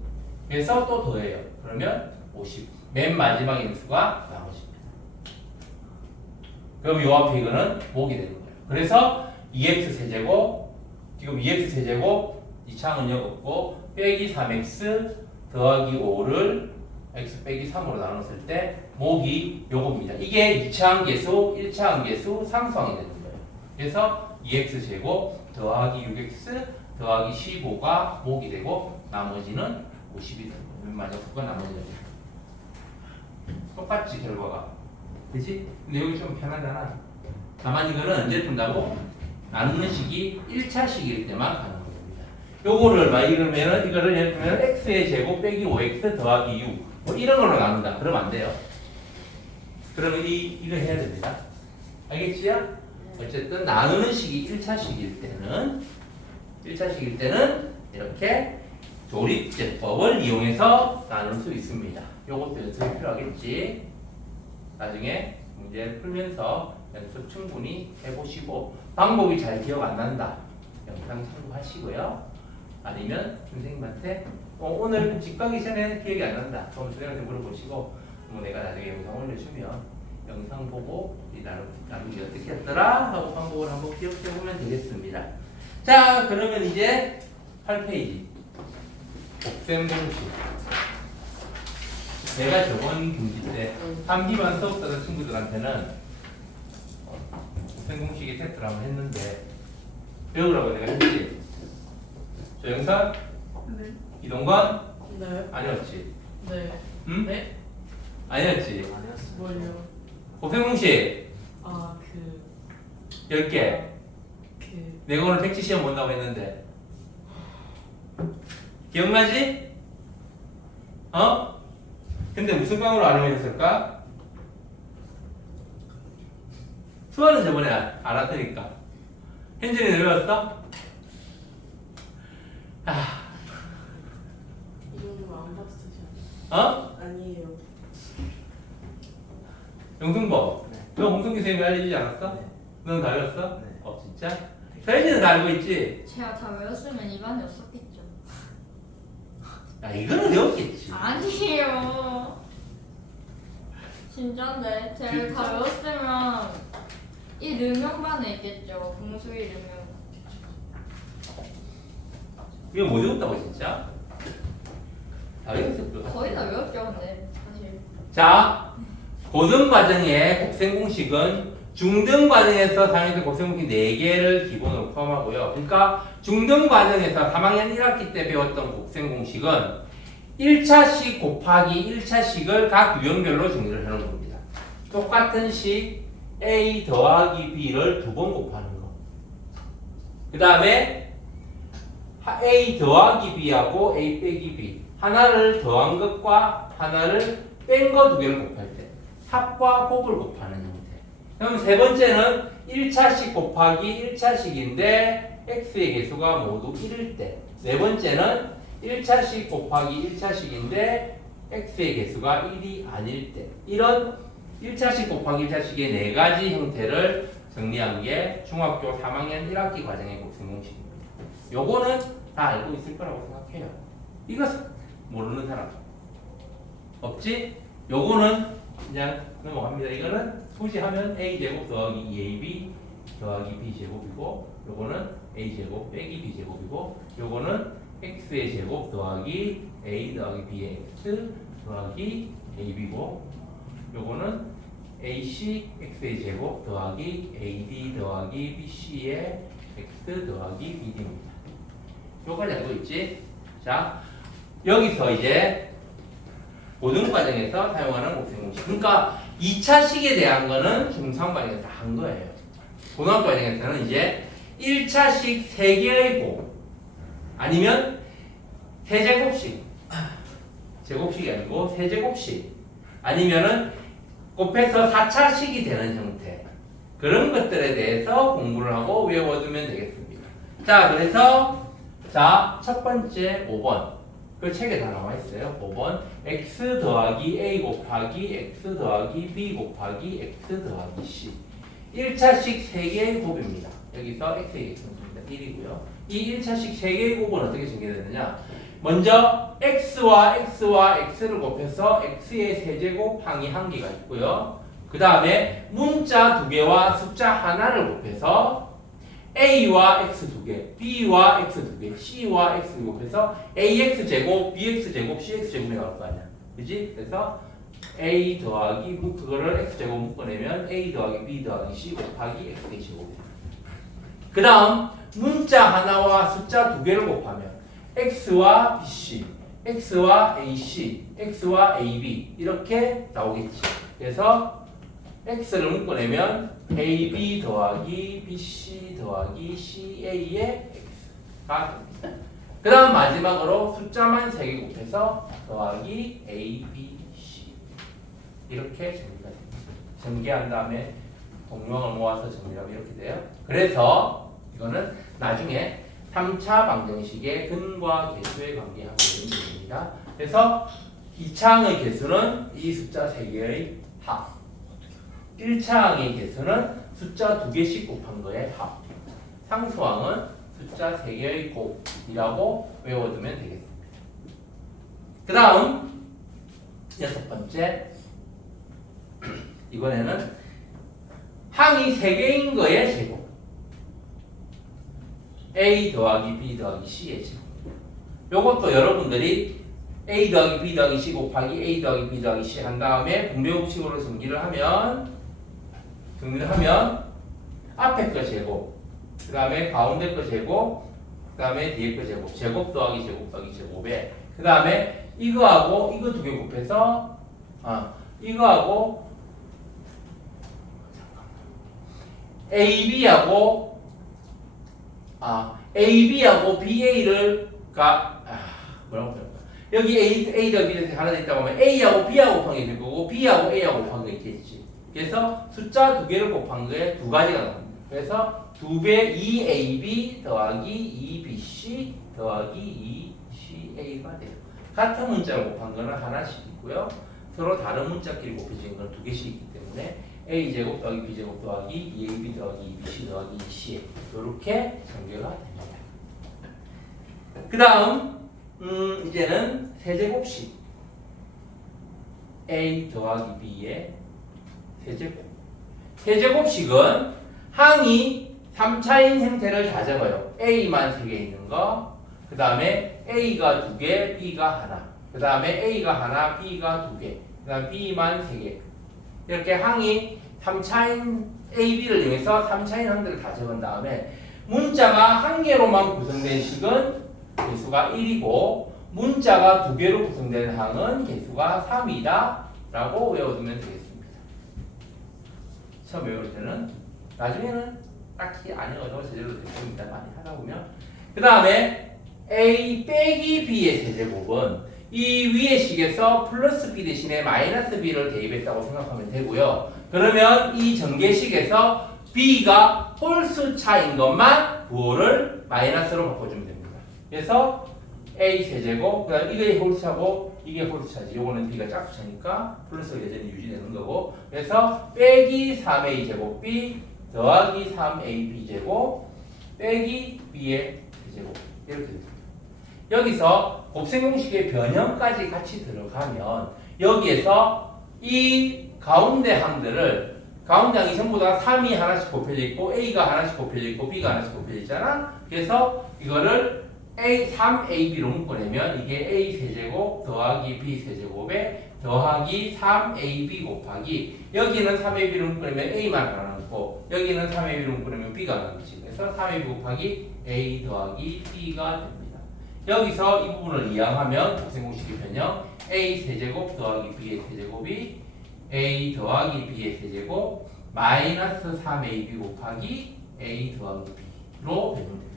그래서 또 더해요. 그러면 50. 맨 마지막에 있는 수가 나머지입니다. 그럼 요 앞에 이거는 목이 되는 거예요. 그래서 2x 세제곱, 지금 2x 세제곱 이 창은 여기 없고 빼기 3x 더하기 5를 x 빼기 3으로 나눴을 때 목이 요겁니다. 이게 2차 함계수, 1차 함계수 상수항이 되는 거예요. 그래서 2x 제곱 더하기 6x 더하기 15가 목이 되고 나머지는 50이 되는 거예요. 맞아, 그거 나머지는 똑같지 결과가. 그치? 근데 여기 좀 편하잖아. 다만 이거는 언제 푼다고? 나누는 식이 1차식일 때만 가는 겁니다. 요거를 막 이러면은 이거를 예를 들면 x의 제곱 빼기 5x 더하기 6 뭐 이런 걸로 나눈다. 그러면 안 돼요. 그러면 이거 해야 됩니다. 알겠지요? 어쨌든 나누는 식이 1차식일 때는 이렇게 조립제법을 이용해서 나눌 수 있습니다. 요것도 연습이 필요하겠지. 나중에 문제 풀면서 연습 충분히 해보시고 방법이 잘 기억 안 난다. 영상 참고하시고요. 아니면 선생님한테 오늘 집 가기 전에 기억이 안 난다. 그럼 선생님한테 물어보시고 뭐 내가 나중에 영상 올려주면 영상 보고 나누기 어떻게 했더라 하고 방법을 한번 기억해보면 되겠습니다. 자, 그러면 이제 8페이지 곱셈 공식. 내가 저번 금기 때 3기만 수업 듣는 친구들한테는 곱셈공식의 테스트를 한번 했는데 배우라고 내가 했지. 조영선, 네. 이동건 네. 아니었지. 네. 응? 네? 아니었지. 아니었어. 뭘요? 곱셈공식 아, 10개. 그 내가 오늘 백지 시험 본다고 했는데 기억나지? 어? 근데 무슨 강으로 알아보셨을까? 수아는 저번에 알았으니까. 현진이는 외웠어? 아, 이 정도면 안 봐도 되지 어? 않아요? 아니에요. 영승보, 네. 너 홍성기 선생님이 알려주지 않았어? 네. 넌 다 외웠어? 네. 어 진짜? 서현이는 다 알고 있지? 제가 다 외웠으면 입안에 없었겠죠. 야 이거는 외웠겠지. 아니에요. 진짠데 제가 진짜? 다 외웠으면 이 능용반에 있겠죠. 공수의 능용. 이거 못 외웠다고 진짜? 다 외웠을 거야. 거의 다 외웠죠, 근데 사실. 자, 고등 과정의 곱셈 공식은 중등 과정에서 사용했던 곱셈 공식 4개를 기본으로 포함하고요. 그러니까 중등 과정에서 3학년 1학기 때 배웠던 곱셈 공식은 1차식 곱하기 1차식을 각 유형별로 정리를 해놓은 겁니다. 똑같은 식 A 더하기 B를 2번 곱하는 거. 그 다음에 A 더하기 B하고 A 빼기 B 하나를 더한 것과 하나를 뺀 거 2개를 곱할 때 합과 곱을 곱하는 형태. 그럼 세 번째는 1차식 곱하기 1차식인데 x의 개수가 모두 1일 때. 네 번째는 1차식 곱하기 1차식인데 x의 개수가 1이 아닐 때. 이런 1차식 곱하기 1차식의 4가지 형태를 정리한 게 중학교 3학년 1학기 과정의 곱셈 공식입니다. 요거는 다 알고 있을 거라고 생각해요. 이거 모르는 사람 없지? 요거는 그냥 넘어갑니다. 이거는 소지하면 a제곱 더하기 2ab 더하기 b제곱이고 요거는 a제곱 빼기 b제곱이고 요거는 x의 제곱 더하기 a 더하기 b의 x 더하기 ab고 요거는 ac x의 제곱 더하기 ad 더하기 bc의 x 더하기 bd입니다. 요까지 알고 있지? 자, 여기서 이제 고등 과정에서 사용하는 곱셈 공식. 그러니까 2차식에 대한 거는 중3 과정에서 다 한 거예요. 고등학교 과정에서는 이제 1차식 3개의 곱 아니면 세제곱식 제곱식이 아니고 세제곱식 아니면은 곱해서 4차식이 되는 형태 그런 것들에 대해서 공부를 하고 외워두면 되겠습니다. 자, 그래서 자, 첫 번째 5번 그 책에 다 나와 있어요. 5번 x 더하기 a 곱하기 x 더하기 b 곱하기 x 더하기 c 1차식 3개의 곱입니다. 여기서 x의 개수입니다. 1이고요. 이 1차식 3개의 곱은 어떻게 전개되느냐 먼저 x와 x를 곱해서 x의 세제곱 항이 1개가 있고요. 그 다음에 문자 2개와 숫자 하나를 곱해서 a와 x 2개, b와 x 2개, c와 x 곱해서 ax 제곱, bx 제곱, cx 제곱이 나올 거 아니야. 그지? 그래서 a 더하기 그거를 x 제곱 묶어내면 a 더하기 b 더하기 c 곱하기 x의 제곱이야. 그 다음 문자 하나와 숫자 2개를 곱하면 x와 bc, x와 ac, x와 ab 이렇게 나오겠지. 그래서 x를 묶어내면 ab 더하기 bc 더하기 ca의 x가 됩니다. 그 다음 마지막으로 숫자만 3개 곱해서 더하기 a, b, c 이렇게 정리가 됩니다. 전개한 다음에 동명을 모아서 정리하면 이렇게 돼요. 그래서 이거는 나중에 3차 방정식의 근과 개수의 관계하고 연결됩니다. 그래서 2차항의 개수는 이 숫자 3개의 합 1차항의 개수는 숫자 2개씩 곱한 거의 합 상수항은 숫자 3개의 곱이라고 외워두면 되겠습니다. 그 다음 6번째 이번에는 항이 3개인 거의 제곱 a 더하기 b 더하기 c의 제곱 요것도 여러분들이 a 더하기 b 더하기 c 곱하기 a 더하기 b 더하기 c 한 다음에 분배법칙으로 정리를 하면 앞에 거 제곱, 그 다음에 가운데 거 제곱, 그 다음에 뒤에 거 제곱, 제곱 더하기 제곱 더하기 제곱에 그 다음에 이거하고 이거 두 개 곱해서 이거하고 AB하고 BA를 뭐라고 할까? 여기 A가 B에서 하나 더 있다고 하면 A하고 B하고 곱한 게 될 거고 B하고 A하고 곱한 게 있겠지. 그래서 숫자 두 개를 곱한 거에 두 가지가 나옵니다. 그래서 2배 2AB 더하기 2BC 더하기 2CA가 돼요. 같은 문자를 곱한 거는 하나씩 있고요. 서로 다른 문자끼리 곱해진 건 두 개씩 있기 때문에 A제곱 더하기 B제곱 더하기 2AB 더하기 2BC 더하기 2CA 이렇게 전개가 됩니다. 그 다음 이제는 세제곱식 A 더하기 B의 세제곱. 세제곱식은 항이 3차인 형태를 다 적어요. A만 3개 있는 거, 그 다음에 A가 2개, B가 하나, 그 다음에 A가 하나, B가 2개, 그 다음 B만 3개. 이렇게 항이 3차인 A, B를 이용해서 3차인 항들을 다 적은 다음에 문자가 한 개로만 구성된 식은 개수가 1이고 문자가 2개로 구성된 항은 개수가 3이다 라고 외워두면 되겠습니다. 처음 외울 때는 나중에는 딱히 안 외워도 제대로 될 겁니다. 많이 하다 보면. 그 다음에 A 빼기 B의 세제곱은 이 위의 식에서 플러스 B 대신에 마이너스 B를 대입했다고 생각하면 되고요. 그러면 이 전개식에서 B가 홀수 차인 것만 부호를 마이너스로 바꿔주면 됩니다. 그래서 A 세제곱, 그다음 이게 홀수차고 이게 홀수차지. 요거는 B가 짝수차니까 플러스가 여전히 유지되는 거고. 그래서 빼기 3A 제곱 B 더하기 3AB 제곱 빼기 B의 세제곱 이렇게 됩니다. 여기서 곱셈공식의 변형까지 같이 들어가면 여기에서 이 가운데 항들을 가운데 항이 전부 다 3이 하나씩 곱혀져 있고 A가 하나씩 곱혀져 있고 B가 하나씩 곱혀져 있잖아. 그래서 이거를 A 3AB로 묶어내면 이게 A 세제곱 더하기 B 세제곱에 더하기 3AB 곱하기 여기는 3AB로 묶어내면 A만 하나 남고 여기는 3AB로 묶어내면 B가 남지. 그래서 3AB 곱하기 A 더하기 B가 됩니다. 여기서 이 부분을 이항하면 곱셈공식의 변형 A 세제곱 더하기 B의 세제곱이 A 더하기 B의 세제곱 마이너스 3AB 곱하기 A 더하기 B로 변형됩니다.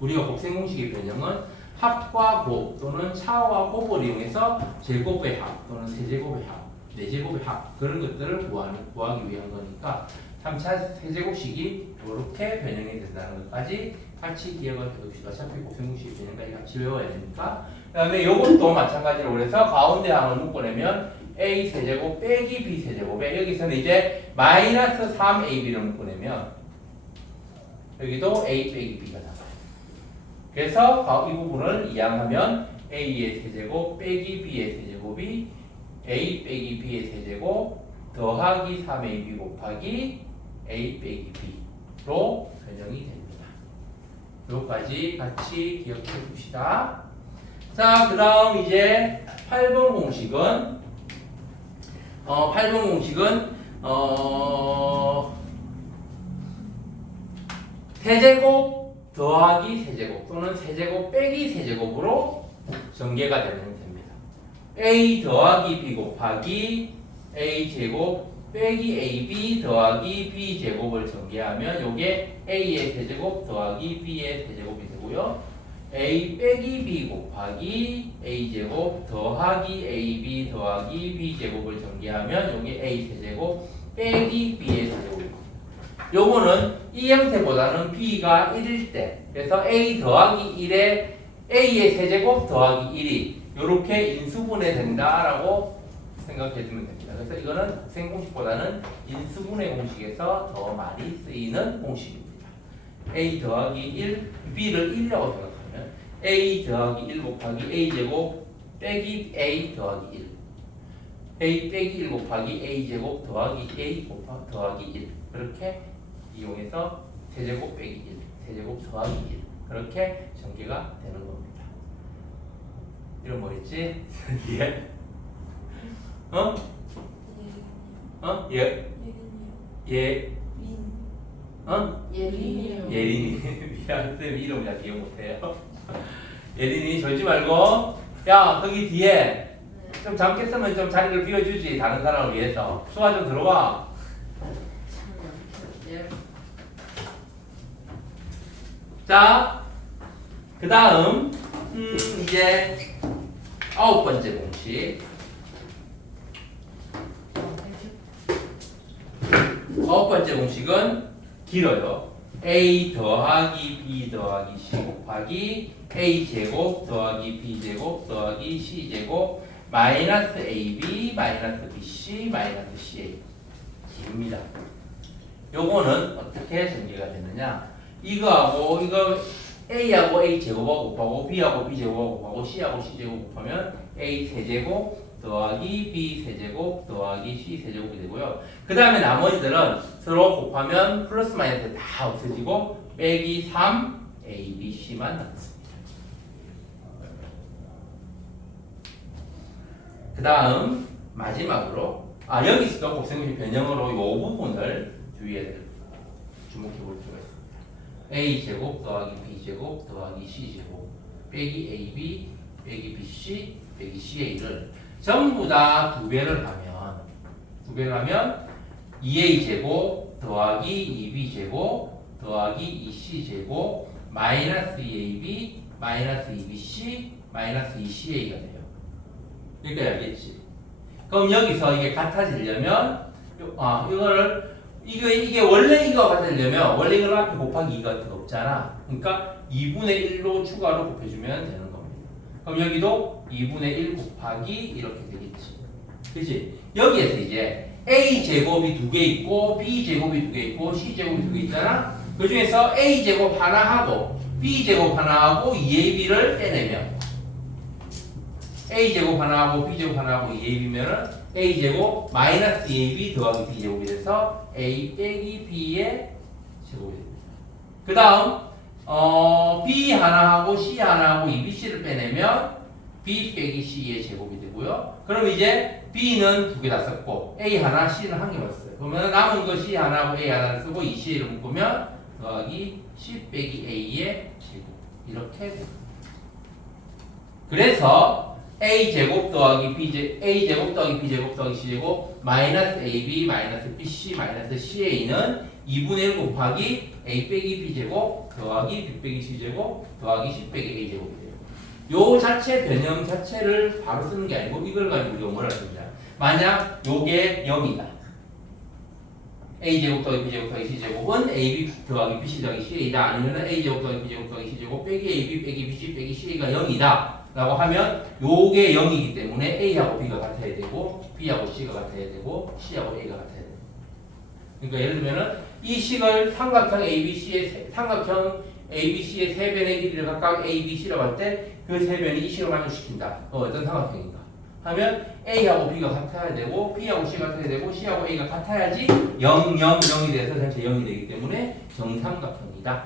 우리가 곱셈공식의 변형은 합과 곱 또는 차와 곱을 이용해서 제곱의 합 또는 세제곱의 합, 네제곱의 합 그런 것들을 구하기 위한 거니까 3차 세제곱식이 이렇게 변형이 된다는 것까지 같이 기억을 해둡시다. 어차피 곱셈공식의 변형까지 같이 외워야 되니까. 그 다음에 이것도 마찬가지로 그래서 가운데 항을 묶어내면 A 세제곱 빼기 B 세제곱에 여기서는 이제 마이너스 3AB를 묶어내면 여기도 A 빼기 B가 나와요. 그래서 이 부분을 이항하면 A의 세제곱 빼기 B의 세제곱이 A 빼기 B의 세제곱 더하기 3AB 곱하기 A 빼기 B로 변형이 됩니다. 여기까지 같이 기억해 봅시다. 자, 그 다음 이제 8번 공식은 8번 공식은 세제곱 더하기 세제곱 또는 세제곱 빼기 세제곱으로 전개가 되면 됩니다. A 더하기 B 곱하기 A 제곱 빼기 AB 더하기 B 제곱을 전개하면 요게 A의 세제곱 더하기 B의 세제곱이 되고요. A 빼기 B 곱하기 A 제곱 더하기 AB 더하기 B 제곱을 전개하면 요게 A 세제곱 빼기 B의 세제곱입니다. 요거는 이 형태보다는 B가 1일 때 그래서 A 더하기 1에 A의 세제곱 더하기 1이 요렇게 인수분해 된다라고 생각해주면 됩니다. 그래서 이거는 곱셈공식보다는 인수분해 공식에서 더 많이 쓰이는 공식입니다. A 더하기 1, B를 1이라고 생각하면 A 더하기 1 곱하기 A 제곱 빼기 A 더하기 1 A 빼기 1 곱하기 A 제곱 더하기 A 더하기 1 그렇게 이용해서 세제곱 빼기 1, 세제곱 더하기 1 그렇게 전개가 되는 겁니다. 이런 뭐였지? 뒤에 어? 어? 예? 예? 어? 예린이요. 예린이. 미안, 쌤 이름 잘 기억 못해요. 예린이 졸지 말고. 야, 거기 뒤에 좀 잠깼으면 좀 자리를 비워주지. 다른 사람을 위해서. 수아 좀 들어와. 예. 자, 그 다음, 이제 9번째 공식. 9번째 공식은 길어요. a 더하기 b 더하기 c 곱하기 a 제곱 더하기 b 제곱 더하기 c 제곱 마이너스 ab 마이너스 bc 마이너스 ca 입니다. 요거는 어떻게 전개가 되느냐? 이거하고 이거 a하고 a 제곱하고 곱하고 b하고 b 제곱하고 곱하고 c하고 c 제곱 곱하면 a 세제곱 더하기 b 세제곱 더하기 c 세제곱이 되고요. 그 다음에 나머지들은 서로 곱하면 플러스 마이너스 다 없어지고 빼기 3 a, b, c만 남습니다. 그 다음 마지막으로 여기서 곱셈공식 변형으로 이 부분을 주의해 주목해 볼 필요가 있습니다. a 제곱 더하기 b 제곱 더하기 c 제곱 빼기 ab 빼기 bc 빼기 ca를 전부 다 2배를 하면 2a 제곱 더하기 2b 제곱 더하기 2c 제곱 마이너스 2ab 마이너스 2bc 마이너스 2ca가 돼요. 여기까지 알겠지? 그럼 여기서 이게 같아지려면 이게 원래 이거가 같아지려면 원래 이걸 앞에 곱하기 2가 없잖아. 그러니까 2분의 1로 추가로 곱해주면 되는 겁니다. 그럼 여기도 2분의 1 곱하기 이렇게 되겠지. 그치? 여기에서 이제 a 제곱이 2개 있고 b 제곱이 2개 있고 c 제곱이 2개 있잖아. 그 중에서 a 제곱 하나 하고 b 제곱 하나 하고 2ab를 빼내면 a 제곱 하나 하고 b 제곱 하나 하고 2ab면은 a 제곱 마이너스 2ab 더하기 b 제곱이 돼서 a 빼기 b의 제곱이 됩니다. 그 다음 b 하나 하고 c 하나 하고 2bc를 빼내면 b 빼기 c의 제곱이 되고요. 그럼 이제 b는 2개 다 썼고 a 하나 c는 1개만 썼어요. 그러면 남은 거 c 하나하고 a 하나를 쓰고 2c를 묶으면 더하기 c 빼기 a의 제곱 이렇게 됩니다. 그래서 a 제곱 더하기 a 제곱 더하기 b 제곱 더하기 c 제곱 마이너스 ab 마이너스 bc 마이너스 ca는 2분의 1 곱하기 a 빼기 b 제곱 더하기 b 빼기 c 제곱 더하기 c 빼기 a 제곱이 돼요. 요 자체 변형 자체를 바로 쓰는 게 아니고 이걸 가지고 우리가 뭐라 합니다. 만약 요게 0이다. a 제곱 더하기 b 제곱 더하기 c 제곱은 ab 더하기 bc 더하기 ca이다. 아니면 a 제곱 더하기 b 제곱 더하기 c 제곱 빼기 ab 빼기 bc 빼기 ca가 0이다. 라고 하면 요게 0이기 때문에 a하고 b가 같아야 되고 b하고 c가 같아야 되고 c하고 a가 같아야 되고. 그러니까 예를 들면은 이 식을 삼각형 ABC의 3변의 길이를 각각 A, B, C라고 할 때 그 3변이 이 식을 만족시킨다. 어떤 삼각형인가? 하면 A하고 B가 같아야 되고 B하고 C가 같아야 되고 C하고 A가 같아야지 0, 0, 0이 돼서 전체 0이 되기 때문에 정삼각형이다.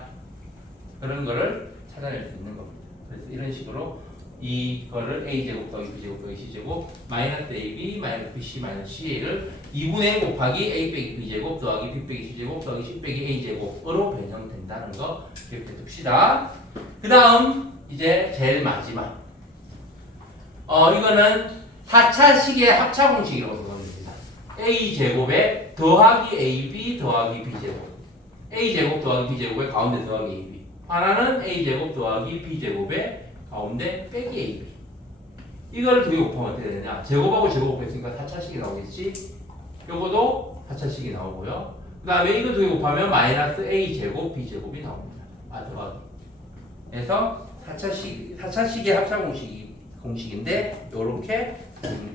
그런 거를 찾아낼 수 있는 겁니다. 그래서 이런 식으로 이거를 a제곱 더하기 b제곱 더하기 c제곱 마이너스 ab 마이너스 bc 마이너스 ca를 2분의 1 곱하기 a 빼기 b제곱 더하기 b 빼기 c제곱 더하기 c 빼기 a제곱으로 변형된다는 거 기억해 둡시다. 그 다음 이제 제일 마지막 이거는 4차식의 합차공식이라고 부릅니다. a제곱에 더하기 ab 더하기 b제곱 a제곱 더하기 b제곱에 가운데 더하기 ab 하나는 a제곱 더하기 b제곱에 가운데 빼기 AB 이거를 두 개 곱하면 어떻게 되느냐 제곱하고 제곱 곱했으니까 4차식이 나오겠지. 요거도 4차식이 나오고요. 그 다음에 이거 두 개 곱하면 마이너스 A제곱 B제곱이 나옵니다. 더하기 그래서 4차식의 합차 공식인데 요렇게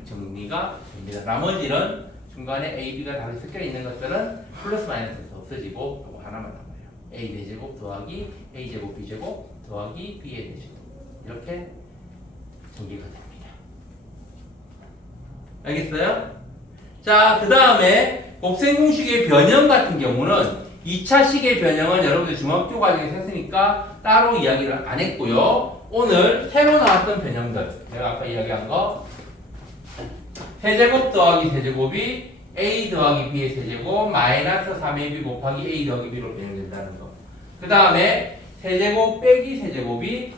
정리가 됩니다. 나머지는 중간에 A, B가 다시 섞여 있는 것들은 플러스 마이너스에서 없어지고 요거 하나만 남아요. A 대제곱 더하기 A제곱 B제곱 더하기 B의 대제곱 이렇게 전개가 됩니다. 알겠어요? 자, 그 다음에 곱셈공식의 변형 같은 경우는 2차식의 변형은 여러분들 중학교 과정에서 했으니까 따로 이야기를 안 했고요. 오늘 새로 나왔던 변형들 내가 아까 이야기한 거 세제곱 더하기 세제곱이 a 더하기 b의 세제곱 마이너스 3ab 곱하기 a 더하기 b로 변형된다는 거. 그 다음에 세제곱 빼기 세제곱이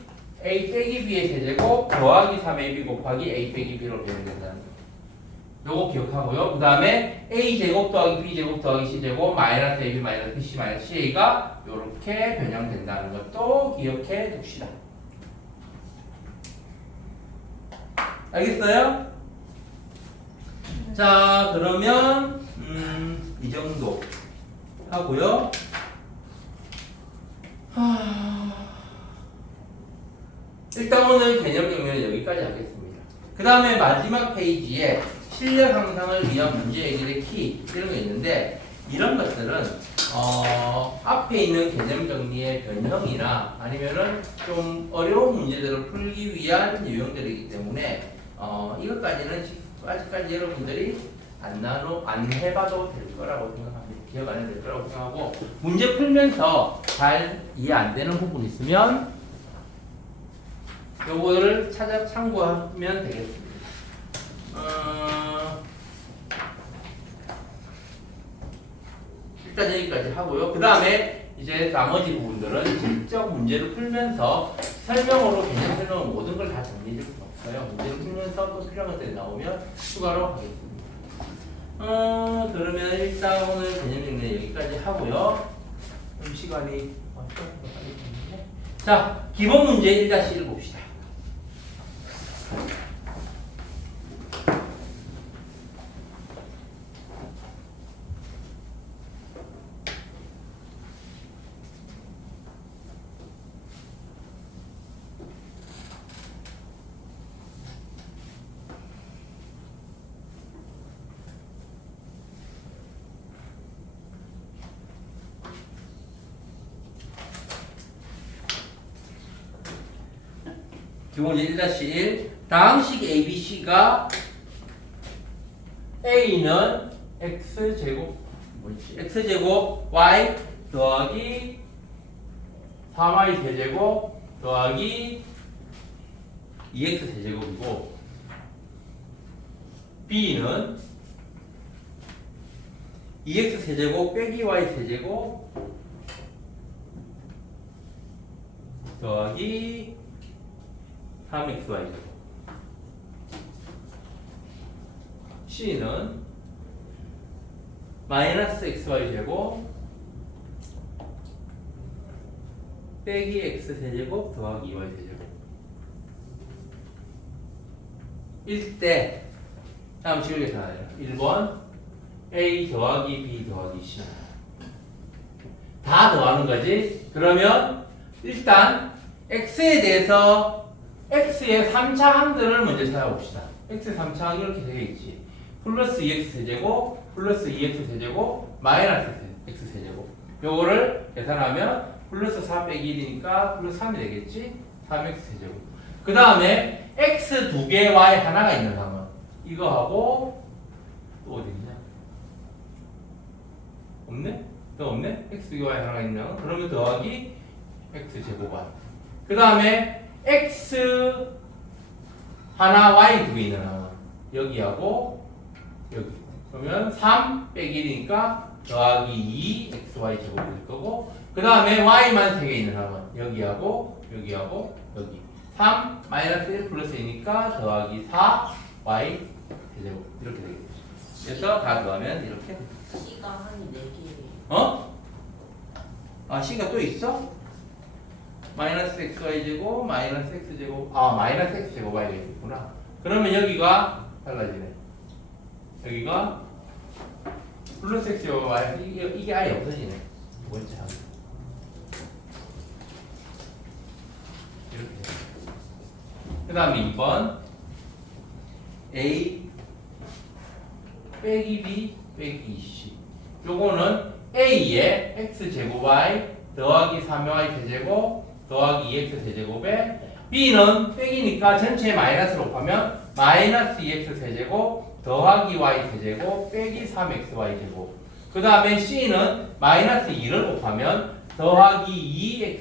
a 빼기 b의 세제곱 더하기 3ab 곱하기 a 빼기 b로 변형된다는 거. 요거 기억하고요. 그 다음에 a 제곱 더하기 b 제곱 더하기 c 제곱 마이너스 ab 마이너스 bc 마이너스 ca가 요렇게 변형된다는 것도 기억해 둡시다. 알겠어요? 자, 그러면 이 정도 하고요. 일단 오늘 개념 정리는 여기까지 하겠습니다. 그 다음에 마지막 페이지에 실력 향상을 위한 문제 해결의 키 이런 게 있는데 이런 것들은 앞에 있는 개념 정리의 변형이나 아니면은 좀 어려운 문제들을 풀기 위한 유형들이기 때문에 이것까지는 아직까지 여러분들이 안 해봐도 될 거라고 생각합니다. 기억 안 해도 될 거라고 생각하고 문제 풀면서 잘 이해 안 되는 부분 있으면 요거를 찾아 참고하면 되겠습니다. 일단 여기까지 하고요. 그 다음에 이제 나머지 부분들은 실적 문제를 풀면서 설명으로 개념 설명은 모든 걸 다 정리해 줄 수 없어요. 문제를 풀면서 또 필요한 것들이 나오면 추가로 하겠습니다. 그러면 일단 오늘 개념 정리 여기까지 하고요. 좀 시간이 자, 기본 문제 1-1 봅시다. 기본 문제 1-1 다항식 ABC가 A는 X제곱 뭐지? X제곱 Y 더하기 4Y 세제곱 더하기 2X 세제곱이고 B는 2X 세제곱 빼기 Y 세제곱 더하기 3xy제곱 C는 마이너스 xy제곱 빼기 x세제곱 더하기 2y세제곱 일 때 다음 지우개 계산해요. 1번 a 더하기 b 더하기 c 다 더하는 거지. 그러면 일단 x에 대해서 x의 3차 항들을 먼저 찾아봅시다. x의 3차 항이 이렇게 되어있지. 플러스 2x 세제곱 플러스 2x 세제곱 마이너스 x 세제곱 요거를 계산하면 플러스 4 빼기 1이니까 플러스 3이 되겠지. 3x 세제곱 그 다음에 x 2개 y 하나가 있는 상황 이거하고 또 어디 있냐? 없네? 또 없네? x 2개 y 하나가 있는 상황 그러면 더하기 x 제곱 y 그 다음에 x 하나 y 2개 있는 상황 여기하고 여기 그러면 3 빼기 1이니까 더하기 2 xy 제곱이 될 거고 그 다음에 y만 3개 있는 상황 여기하고 여기하고 여기 3 마이너스 1 플러스 2니까 더하기 4 y 제곱 이렇게 되겠죠. 그래서 다 더하면 이렇게 됩니다. C가 한이 4개예요. 어? 아 C가 또 있어? 마이너스 xy 제곱 마이너스 x 제곱 마이너스 x 제곱 y가 있구나. 그러면 여기가 달라지네. 여기가 플러스 x 제곱 y 이게 아예 없어지네. 두 번째 항 이렇게. 그 다음에 2번 a 빼기 b 빼기 c 요거는 a의 x 제곱 y 더하기 3y 세제곱 더하기 2x 세제곱에 b는 빼기니까 전체에 마이너스로 곱하면 마이너스 2x 세제곱 더하기 y 세제곱 빼기 3xy 제곱 그 다음에 c는 마이너스 2를 곱하면 더하기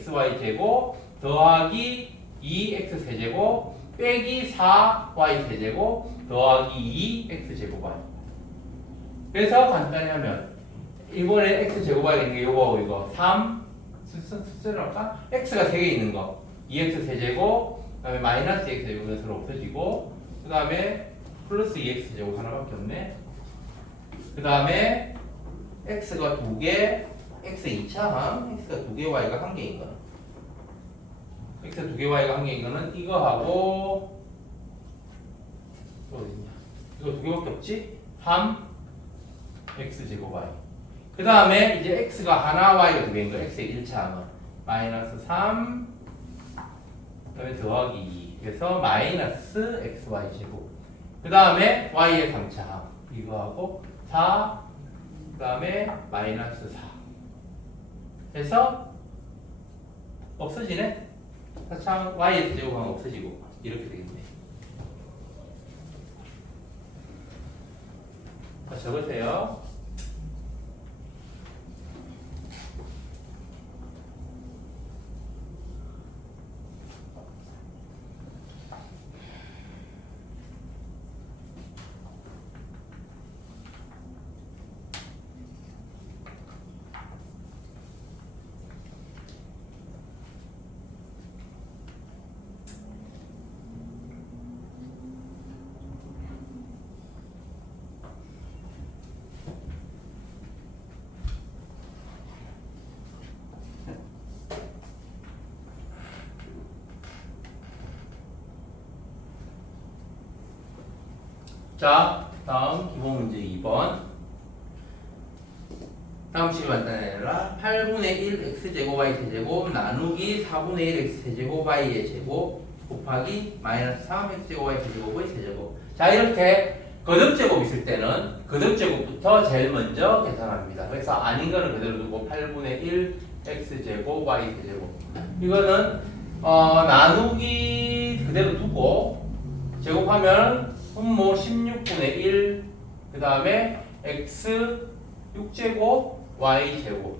2xy 제곱 더하기 2x 세제곱 빼기 4y 세제곱 더하기 2x 제곱 y 그래서 간단히 하면 이번에 x 제곱하게 되는 게 요거하고 이거 3 숫자로 할까? x가 3개 있는 거 2x 세제곱 그 다음에 마이너스 x 제곱이 서로 없어지고 그 다음에 플러스 2x 제곱 하나밖에 없네. 그 다음에 x가 2개 x 2차항 x가 2개 y가 1개인 거는 x가 2개 y가 1개인 거는 이거하고 또 어딨냐 이거 2개밖에 없지? 3 x 제곱 y 그 다음에 이제 x가 하나 y가 2개인 거 x의 1차항은 마이너스 3 그 다음에 더하기 2 그래서 마이너스 xy 제곱 그 다음에 y의 3차항 이거하고 4 그 다음에 마이너스 4 해서 없어지네 4차항 y의 제곱은 없어지고 이렇게 되겠네. 자 적으세요. 자, 다음 기본 문제 2번. 다음 식을 간단해라. 8분의 1 x제곱 y 세제곱 나누기 4분의 1 x 세제곱 y의 제곱 곱하기 마이너스 3 x제곱 y 세제곱의 세제곱. 자, 이렇게 거듭제곱 있을 때는 거듭제곱부터 제일 먼저 계산합니다. 그래서 아닌 거는 그대로 두고 8분의 1 x제곱 y 세제곱. 이거는 나누기 그대로 두고 제곱하면 분모 16분의 1, 그 다음에 x 6제곱, y 제곱.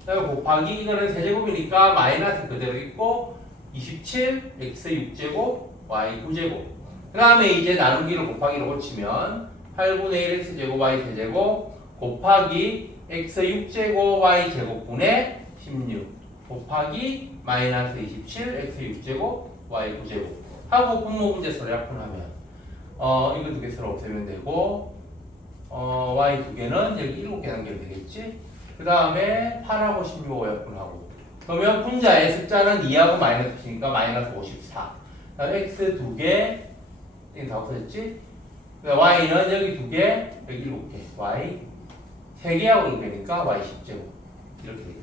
그다음에 곱하기 이거는 세제곱이니까 마이너스 그대로 있고 27, x 6제곱, y 9제곱. 그 다음에 이제 나누기를 곱하기로 고치면 8분의 1 x 제곱, y 세제곱 곱하기 x 6제곱, y 제곱분의 16 곱하기 마이너스 27, x 6제곱, y 9제곱 하고 분모 분제서를 약분하면 이거 두 개 서로 없애면 되고 y 두 개는 여기 7개 단계되겠지. 그 다음에 8하고 16하고 약분하고 그러면 분자의 숫자는 2하고 마이너스 9니까 마이너스 54. 그다음에 x 두 개 이게 다 없어졌지. 그다음 y는 여기 두 개 여기 7개 y 3개하고 6개니까 y 10제곱 이렇게 되겠습니다.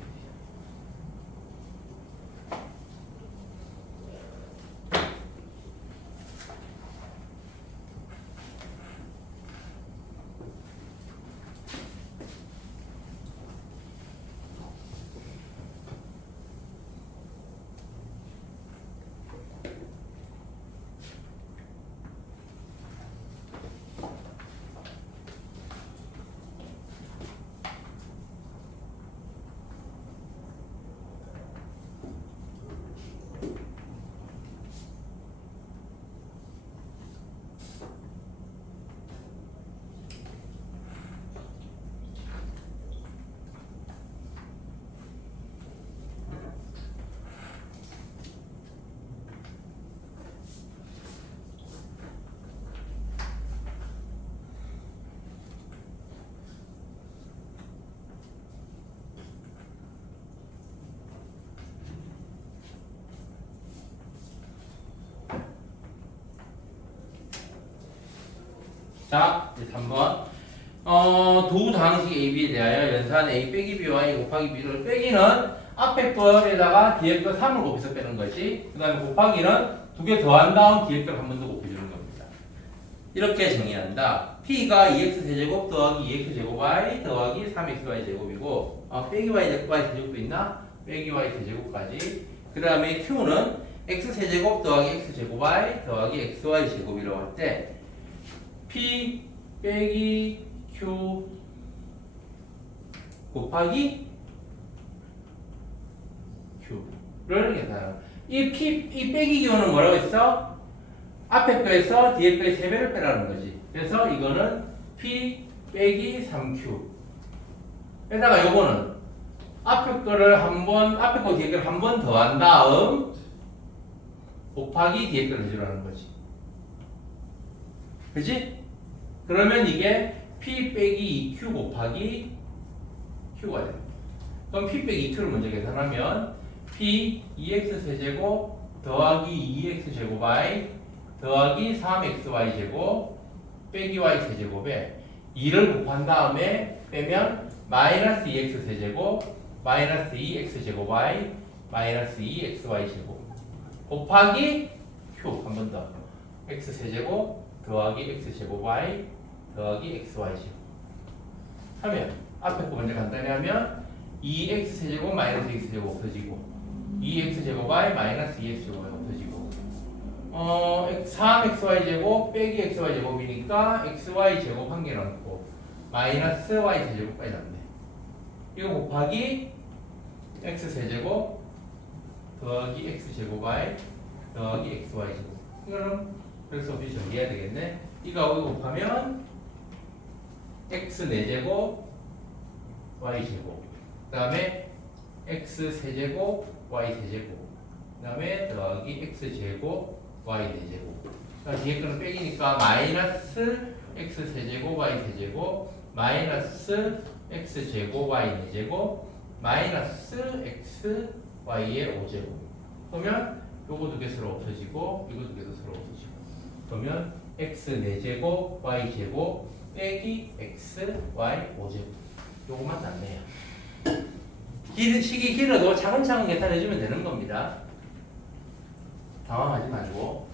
자, 이제 3번. 두 다항식 AB에 대하여 연산 A 빼기 B와 A 곱하기 B를 빼기는 앞에 거에다가 뒤에 거 3을 곱해서 빼는 거지. 그 다음에 곱하기는 두 개 더한 다음 뒤에 걸 한 번 더 곱해주는 겁니다. 이렇게 정의한다. P가 2x 세제곱 더하기 2x 제곱 y 더하기 3xy 제곱이고 빼기 y 세제곱도 있나? 빼기 y 세제곱까지. 그 다음에 Q는 x 세제곱 더하기 x 제곱 y 더하기 xy 제곱이라고 할 때 P 빼기 Q 곱하기 Q를 계산해요. 이 빼기 Q는 뭐라고 했어? 앞에 거에서 뒤에 거에 3배를 빼라는 거지. 그래서 이거는 P 빼기 3q 에다가 요거는 앞에 거를 앞에 거 뒤에 거를 한 번 더한 다음 곱하기 뒤에 거를 해주라는 거지. 그지? 그러면 이게 p 빼기 2q 곱하기 q가 됩니다. 그럼 p 빼기 2q를 먼저 계산하면 p 2x 세제곱 더하기 2x 제곱 y 더하기 3xy 제곱 빼기 y 세제곱에 2를 곱한 다음에 빼면 마이너스 2x 세제곱 마이너스 2x 제곱 y 마이너스 2xy 제곱 곱하기 q 한 번 더 x 세제곱 더하기 x 제곱 y 더하기 xy 제곱 하면 앞에 거 먼저 간단히 하면 2x 세제곱 마이너스 x 제곱 없어지고 2x 제곱 y 마이너스 2x 제곱 y 없어지고 3xy 제곱 빼기 xy 제곱이니까 xy 제곱 한 개 남고 마이너스 y 세제곱까지 남네. 이거 곱하기 x 세제곱 더하기 x 제곱 y 더하기 xy 제곱. 이거는 별수 없이 정리해야 되겠네. 이거하고 이거 곱하면 x 4제곱 y 제곱 그 다음에 x 세제곱 y 세제곱 그 다음에 더하기 x 제곱 y 4제곱. 그러니까 뒤에 거는 빼기니까 마이너스 x 세제곱 y 세제곱 마이너스 x 제곱 y 4제곱 마이너스 x y의 5제곱. 그러면 요거 두 개 서로 없어지고 이거 두 개도 서로 없어지고. 그러면 x 4제곱 y 제곱 빼기 x y 5제곱. 요거만 남네요. 식이 길어도 차근차근 계산해주면 되는 겁니다. 당황하지 말고.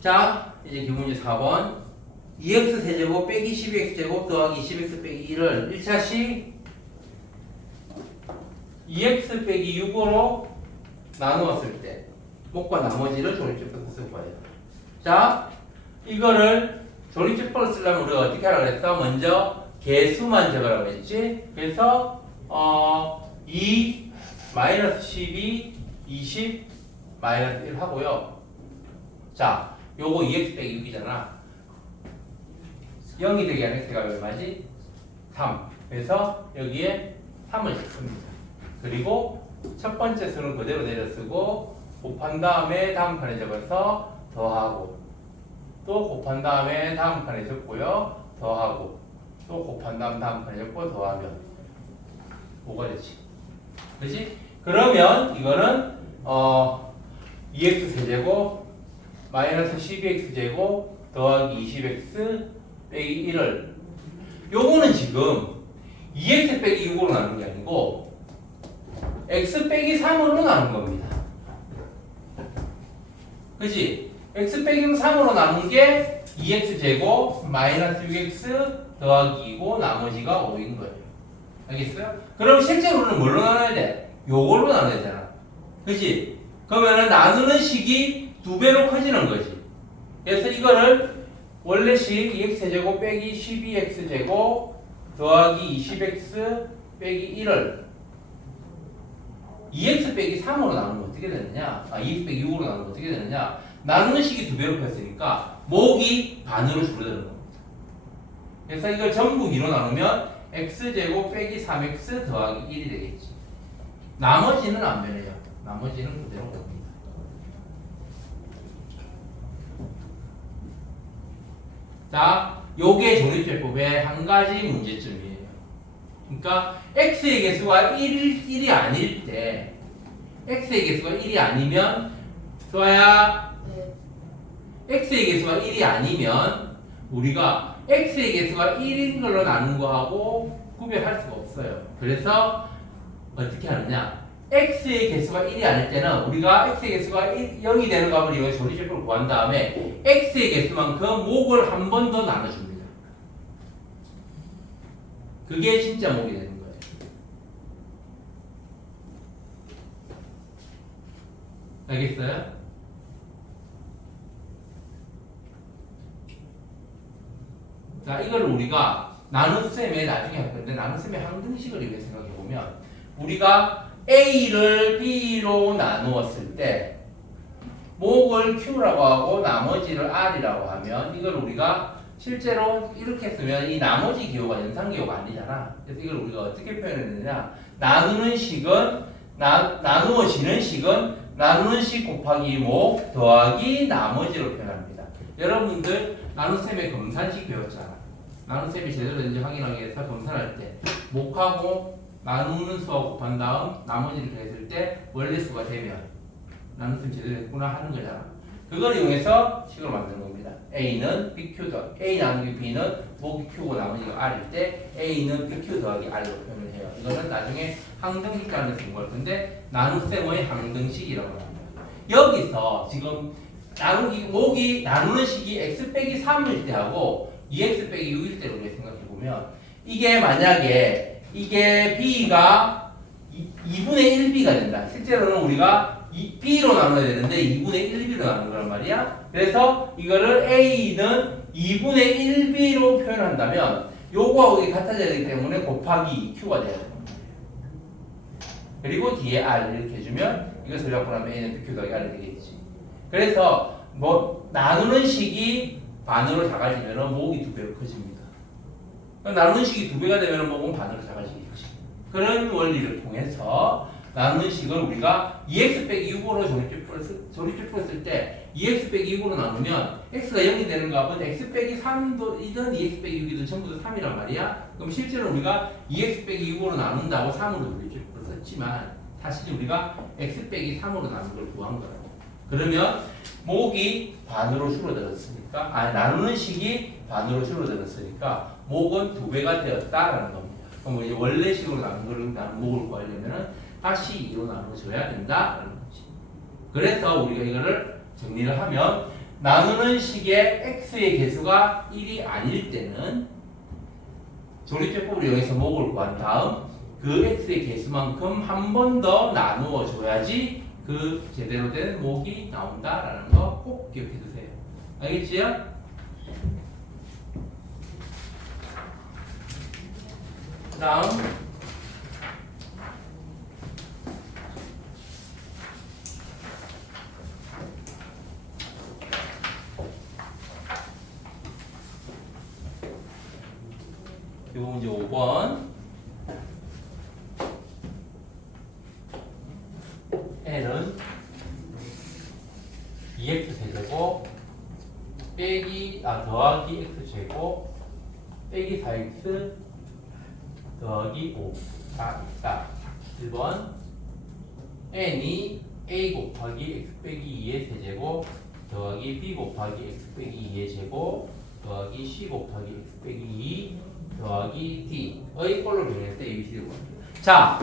자, 이제 기본문제 4번 2x 세제곱 빼기 12x 제곱 더하기 20x 빼기 1을 1차식 2x 빼기 6으로 나누었을 때 목과 나머지를 조립제법으로 쓸 거예요. 자, 이거를 조립제법으로 쓰려면 우리가 어떻게 하라고 그랬어? 먼저 개수만 적으라고 했지? 그래서 2 마이너스 12 20 마이너스 1 하고요. 자, 요거 2x 빼기 6이잖아. 0이 되게 하는 x가 얼마지? 3. 그래서 여기에 3을 씁니다. 그리고 첫 번째 수는 그대로 내려 쓰고 곱한 다음에 다음 칸에 적어서 더하고 또 곱한 다음에 다음 칸에 적고요. 더하고 또 곱한 다음 칸에 적고 더하면 5가 되지. 그렇지? 그러면 이거는 2x 세제곱 마이너스 12x 제곱 더하기 20x 빼기 1을 요거는 지금 2x 빼기 6으로 나눈 게 아니고 x 빼기 3으로 나눈 겁니다. 그치? x 빼기 3으로 나눈 게 2x 제곱 마이너스 6x 더하기 2고 나머지가 5인 거예요. 알겠어요? 그럼 실제로는 뭘로 나눠야 돼? 요걸로 나눠야 되잖아. 그치? 그러면은 나누는 식이 2배로 커지는 거지. 그래서 이거를 원래식 2x 세제곱 빼기 12x 제곱 더하기 20x 빼기 1을 2x 빼기 3으로 나누면 어떻게 되느냐? 2x 빼기 6으로 나누면 어떻게 되느냐? 나누는 식이 2배로 컸으니까 목이 반으로 줄어드는 겁니다. 그래서 이걸 전부 2로 나누면 x제곱 빼기 3x 더하기 1이 되겠지. 나머지는 안 변해요. 나머지는 그대로 옵니다. 자, 요게 조립제법의 한 가지 문제점이에요. 그러니까 x의 개수가 1이 아닐 때 x의 개수가 1이 아니면 소아야 x의 개수가 1이 아니면 우리가 x의 개수가 1인 걸로 나눈 거하고 구별할 수가 없어요. 그래서 어떻게 하느냐? x의 개수가 1이 아닐 때는 우리가 x의 개수가 0이 되는 값을 이용해서 조리제표를 구한 다음에 x의 개수만큼 목을 한 번 더 나눠줍니다. 그게 진짜 목이 되는 거예요. 알겠어요? 자, 이걸 우리가 나눗셈에 나중에 할 건데 나눗셈의 항등식을 이렇게 생각해 보면 우리가 A를 B로 나누었을 때 목을 Q라고 하고 나머지를 R이라고 하면 이걸 우리가 실제로 이렇게 쓰면 이 나머지 기호가 연산기호가 아니잖아. 그래서 이걸 우리가 어떻게 표현했느냐, 나누는 식은 나누어지는 식은 나누는 식 곱하기 목 더하기 나머지로 표현합니다. 여러분들 나눗셈의 검산식 배웠잖아. 나눗셈이 제대로 되는지 확인하기 위해서 검산할 때 목하고 나누는 수와 곱한 다음 나머지를 더했을 때 원래 수가 되면 나눗셈 제대로 했구나 하는 거잖아. 그걸 이용해서 식을 만드는 겁니다. A는 BQ 더하기 A 나누기 B는 목이 Q고 나머지가 R일 때 A는 BQ 더하기 R로 표현을 해요. 이거는 나중에 항등식이라는 데서 공부할 건데 나눗셈의 항등식이라고 합니다. 여기서 지금 목이 나누는 식이 x 빼기 3일 때 하고 2x 빼기 6일 때로 우리가 생각해 보면 이게 만약에 이게 b가 2분의 1b가 된다. 실제로는 우리가 b로 나눠야 되는데 2분의 1b로 나누는 거란 말이야. 그래서 이거를 a는 2분의 1b로 표현한다면 요거하고 이게 같아져야 되기 때문에 곱하기 2q가 돼야 되는 거예요. 그리고 뒤에 r 이렇게 해주면 이것을 잡고 나면 a는 bq 더하기 r이 되겠지. 그래서 뭐 나누는 식이 반으로 작아지면 목이 2배로 커집니다. 나누는 식이 2배가 되면 목은 반으로 작아지겠지. 그런 원리를 통해서 나누는 식을 우리가 2x 빼기 6으로 조립제표를 쓸 때 2x 빼기 6으로 나누면 x가 0이 되는 값은 x 빼기 3이든 2x 빼기 6이든 전부 다 3이란 말이야. 그럼 실제로 우리가 2x 빼기 6으로 나눈다고 3으로 조립제표를 썼지만 사실 우리가 x 빼기 3으로 나눈 걸 구한 거라고. 그러면 목이 반으로 줄어들었으니까 나누는 식이 반으로 줄어들었으니까 목은 2배가 되었다라는 겁니다. 그럼 이제 원래 식으로 나눈 거를 목을 구하려면은 다시 2로 나눠줘야 된다라는 거지. 그래서 우리가 이거를 정리를 하면 나누는 식의 x의 개수가 1이 아닐 때는 조립제법을 이용해서 목을 구한 다음 그 x의 개수만큼 한 번 더 나누어 줘야지 그 제대로 된 목이 나온다라는 거 꼭 기억해 두세요. 알겠지요? 다음 요 문제 5번 L은 2x 세제곱 더하기 x제곱 빼기 4x 더하기 5가 있다. 1번 n이 a 곱하기 x 빼기 2의 세제곱 더하기 b 곱하기 x 빼기 2의 제곱 더하기 c 곱하기 x 빼기 2 더하기 d의 꼴로 변했을 때 ABC를 구합니다. 자,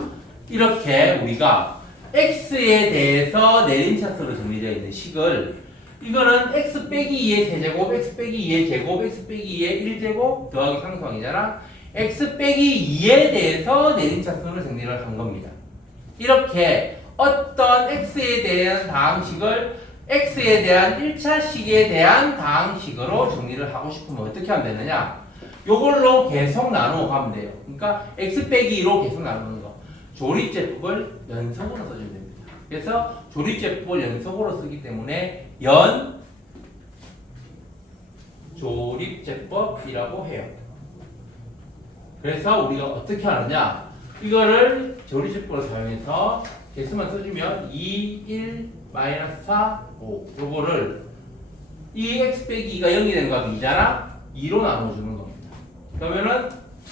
이렇게 우리가 x에 대해서 내림차수로 정리되어 있는 식을 이거는 x 빼기 2의 세제곱, x 빼기 2의 제곱, x 빼기 2의 1제곱 더하기 상수항이잖아. x 빼기 2에 대해서 내림차순으로 정리를 한 겁니다. 이렇게 어떤 x에 대한 다항식을 x에 대한 1차식에 대한 다항식으로 정리를 하고 싶으면 어떻게 하면 되느냐? 요걸로 계속 나누어 가면 돼요. 그러니까 x 빼기 2로 계속 나누는 거. 조립제법을 연속으로 써주면 됩니다. 그래서 조립제법을 연속으로 쓰기 때문에 조립제법이라고 해요. 그래서 우리가 어떻게 하느냐? 이거를 조립제법을 사용해서 개수만 써주면 2, 1, 마이너스 4, 5 요거를 이 x 빼기 2가 0이 되는 값이 2잖아? 2로 나눠주는 겁니다. 그러면은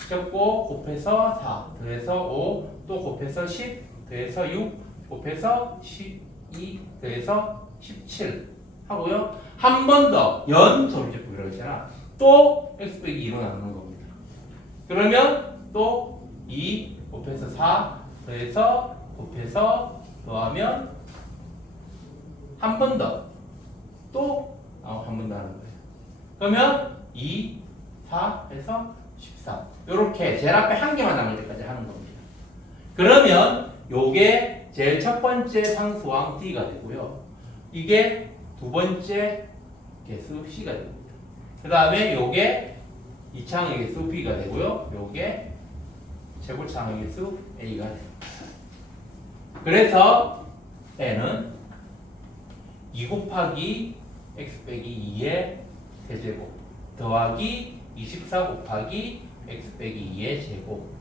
적고 곱해서 4 더해서 5 또 곱해서 10 더해서 6 곱해서 12 더해서 17 하고요. 한 번 더 조립제법이라고 했잖아. 또 x 빼기 2로 나누는 겁니다. 그러면 또 2 곱해서 4 더해서 곱해서 더하면 한 번 더 또 한 번 더 하는 거예요. 그러면 2, 4 해서 13 이렇게 제일 앞에 한 개만 남을 때까지 하는 겁니다. 그러면 요게 제일 첫 번째 상수항 D가 되고요. 이게 두 번째 개수 C가 됩니다. 그 다음에 요게 2차항의 개수 B가 되고요. 요게 최고차항의 개수 A가 됩니다. 그래서 N은 2 곱하기 x 빼기 2의 세제곱 더하기 24 곱하기 x 빼기 2의 제곱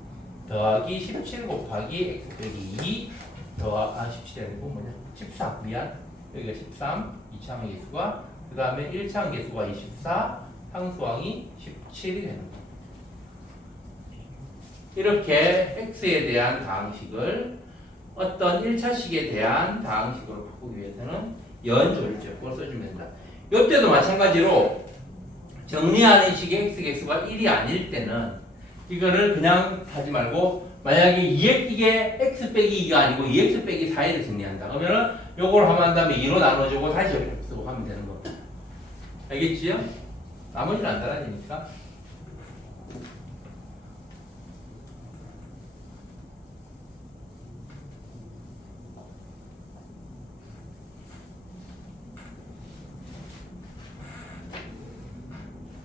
더하기 17 곱하기 x 빼기 2 17이 아니고 뭐냐 13 미안 여기가 13 2차항의 개수가 그 다음에 1차항 개수가 24 상수항이 17이 되는 겁니다. 이렇게 x에 대한 다항식을 어떤 1차식에 대한 다항식으로 바꾸기 위해서는 연조일제법을 써주면 된다. 이때도 마찬가지로 정리하는 식의 x 개수가 1이 아닐 때는 이거를 그냥 하지 말고 만약에 이게 x 빼기 2가 아니고 2x 빼기 4를 정리한다. 그러면은 요걸 하면 한 다음에 2로 나눠주고 다시 이렇게 쓰고 하면 되는 겁니다. 알겠지요? 나머지는 안 달라지니까.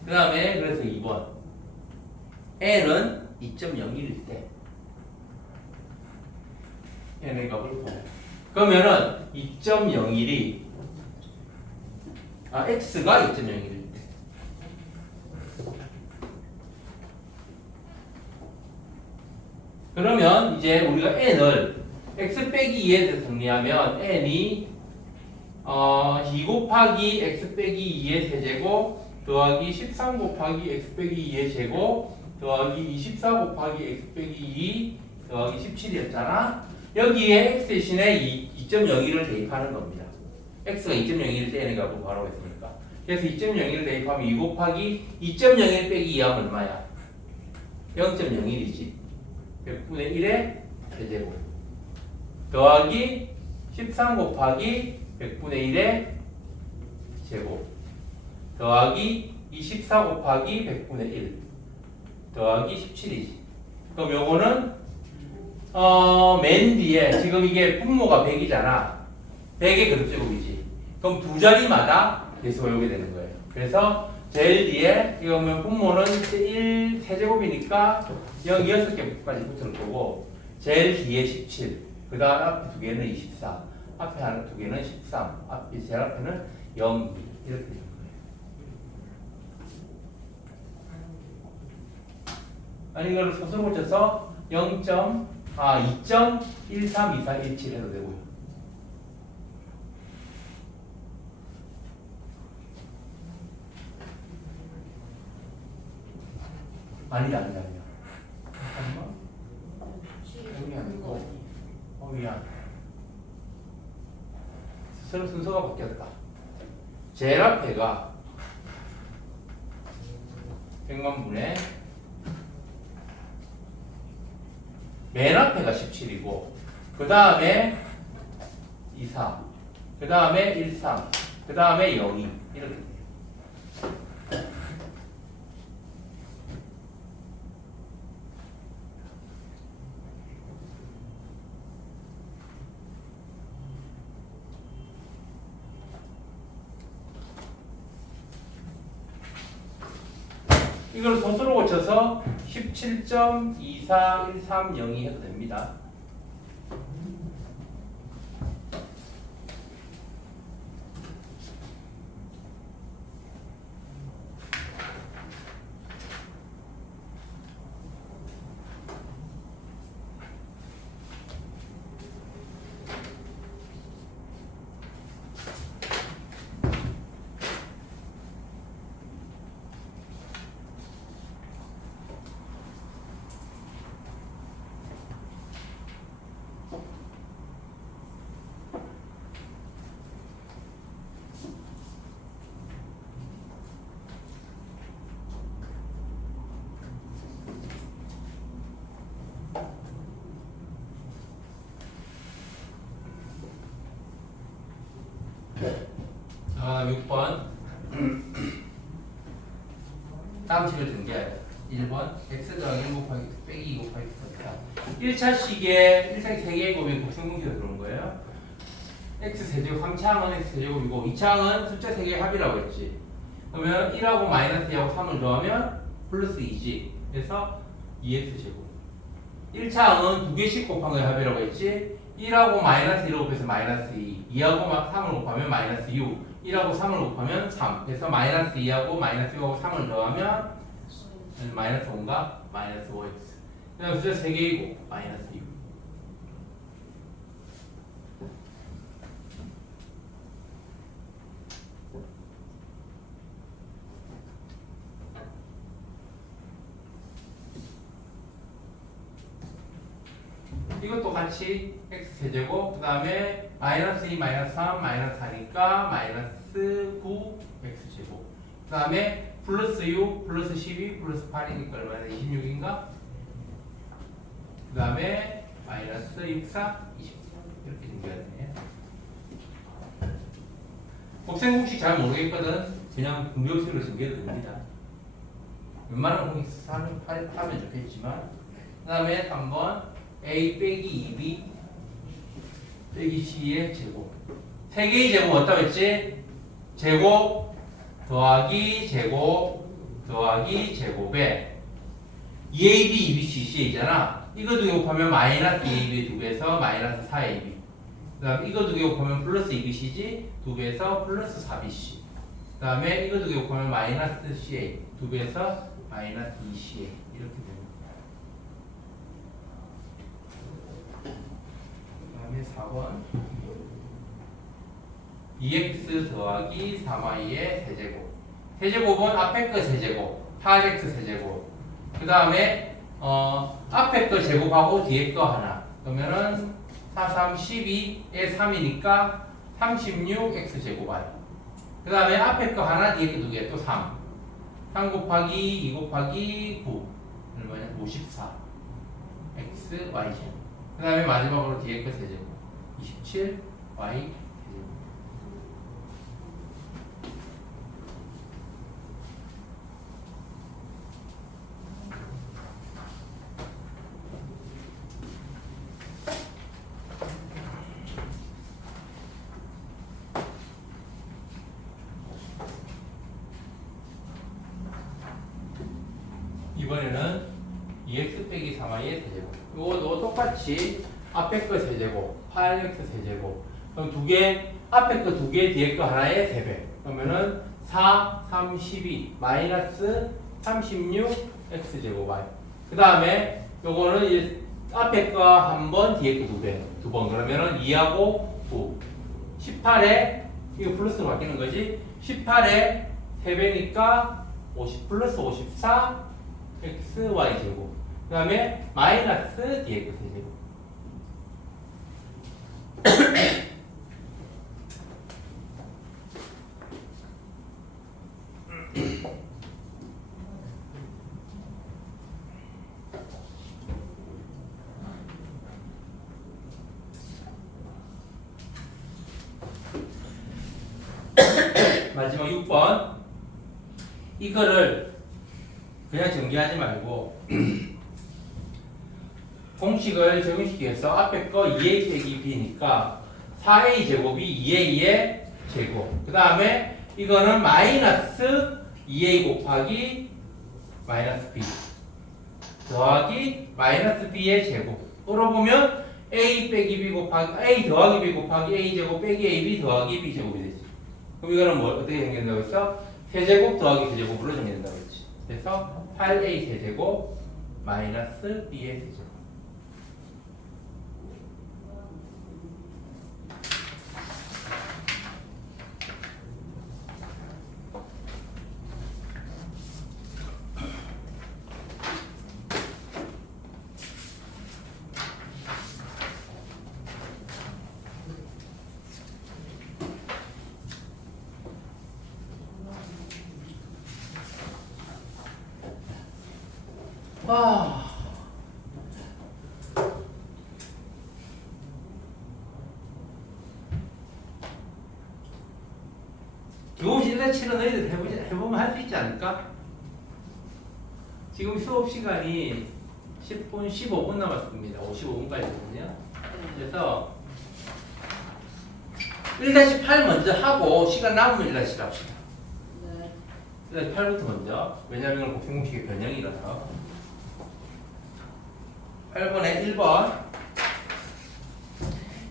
그 다음에 그래서 2번 n은 2.01일 때 n의 값을 구해요. 그러면은 2.01이 x가 2.01일 때 그러면 이제 우리가 n을 x 빼기 2에 정리하면 n이 2 곱하기 x 빼기 2의 세제곱 더하기 13 곱하기 x 빼기 2의 제곱 더하기 24 곱하기 x 빼기 2 더하기 17이었잖아. 여기에 x 대신에 2.01을 대입하는 겁니다. x가 2.01일 때 n의 값을 구하라고 했으니까. 그래서 2.01을 대입하면 2 곱하기 2.01 빼기 2하면 얼마야? 0.01이지. 100분의 1의 세제곱 더하기 13 곱하기 100분의 1의 제곱 더하기 24 곱하기 100분의 1 더하기 17이지. 그럼 요거는 맨 뒤에 지금 이게 분모가 100이잖아. 100의 그룹제곱이지. 그럼 두 자리마다 개수가 요게 되는 거예요. 그래서 제일 뒤에 이거 보면 분모는 1 세제곱이니까 0 6개까지 붙을 거고 제일 뒤에 17 그 다음 앞에 두 개는 24 앞에 하나 두 개는 13 앞에 제일 앞에는 0 이렇게 됩니다. 아니 이걸 소수로 고쳐서 2.132417 해도 되고요. 아니다. 잠깐만. 여기 아니고 미안. 순서가 바뀌었다. 제일 앞에가 100만 분의 맨 앞에가 17이고 그 다음에 24 그 다음에 13 그 다음에 02 이렇게 돼요. 이걸 소수로 고쳐서 17.24130이 해도 됩니다. 있었다. 1차 시기에 1차 세개의 곱이 곱셈공식으로 들어온 거예요. x 세제곱 3차항은 x 세제곱이고 2차항은 숫자 3개의 합이라고 했지. 그러면 1하고 마이너스 2하고 3을 더하면 플러스 2지. 그래서 2x 제곱. 1차항은 2개씩 곱한 거의 합이라고 했지. 1하고 마이너스 1을 곱해서 마이너스 2, 2하고 3을 곱하면 마이너스 6, 1하고 3을 곱하면 3. 그래서 마이너스 2하고 마이너스 6하고 3을 더하면 마이너스 5인가? 마이너스 5x. 그 다음 숫자 3개이고 마이너스 6. 이것도 같이 x 세제곱 그 다음에 마이너스 2 마이너스 3 마이너스 4니까 마이너스 9 x 제곱 그 다음에 플러스 6 플러스 12 플러스 8이니까 얼마나 26인가? 그 다음에 마이너스 64 24 이렇게 생겨야 되네. 곱셈공식 잘 모르겠거든. 그냥 공격식으로 생겨도 됩니다. 웬만한 공식 하면 좋겠지만 그 다음에 3번 a 빼기 2b 빼기 c의 제곱 3개의 제곱 어디다 했지? 제곱 더하기 제곱 더하기 제곱에 2ab, 2bc, c이잖아. 이거 두 개 곱하면 마이너스 2ab 2배에서 마이너스 4ab 그 다음 이거 두 개 곱하면 플러스 2bc지 2배에서 플러스 4bc 그 다음에 이거 두 개 곱하면 마이너스 ca 2배에서 마이너스 2ca 이렇게 됩니다. 그 다음에 4번 2x 더하기 3y의 세제곱 세제곱은 앞에 거 세제곱 8x 세제곱 그 다음에 앞에 거 제곱하고 뒤에 거 하나 그러면은 4, 3, 12에 3이니까 36x 제곱 y 그 다음에 앞에 거 하나 뒤에 거 두 개 또 3 곱하기 2 곱하기 9 얼마냐 54 x y 제곱 그 다음에 마지막으로 뒤에 거 세제곱 27 y 세제곱 이번에는 2x 빼기 3y의 세제곱 이것도 똑같이 앞에 거 세제곱 8x 세제곱 그럼 두 개 앞에 거 두 개 뒤에 거 하나의 3배 그러면은 4, 3, 12 마이너스 36 x 제곱 y 그 다음에 요거는 이제 앞에 거 한 번 뒤에 거 2배 2번 그러면은 2하고 9 18에 이거 플러스로 바뀌는 거지 18에 3배니까 50 플러스 54 x y 제곱 그 다음에 마이너스 뒤에 거 세제곱 마지막 6번 이거를 그냥 전개하지 말고 공식을 적용시켜서 앞에 거 2a 빼기 b니까 4a 제곱이 2a의 제곱 그 다음에 이거는 마이너스 2a 곱하기 마이너스 b 더하기 마이너스 b의 제곱으로 보면 a 빼기 b 곱하기 a 더하기 b 곱하기 a 제곱 빼기 ab 더하기 b 제곱이 되지. 그럼 이거는 뭐 어떻게 생긴다고 했어? 세제곱 더하기 세제곱으로 정리된다고 했지. 그래서 8a 세제곱 마이너스 b의 세제곱 요 실내치는 너희들 해보면 할 수 있지 않을까? 지금 수업 시간이 10분, 15분 남았습니다. 55분까지거든요. 그래서 1-8 먼저 하고 시간 남으면 1-7 합시다. 네. 1-8부터 먼저. 왜냐면 이건 곱셈공식의 변형이라서. 8번에 1번.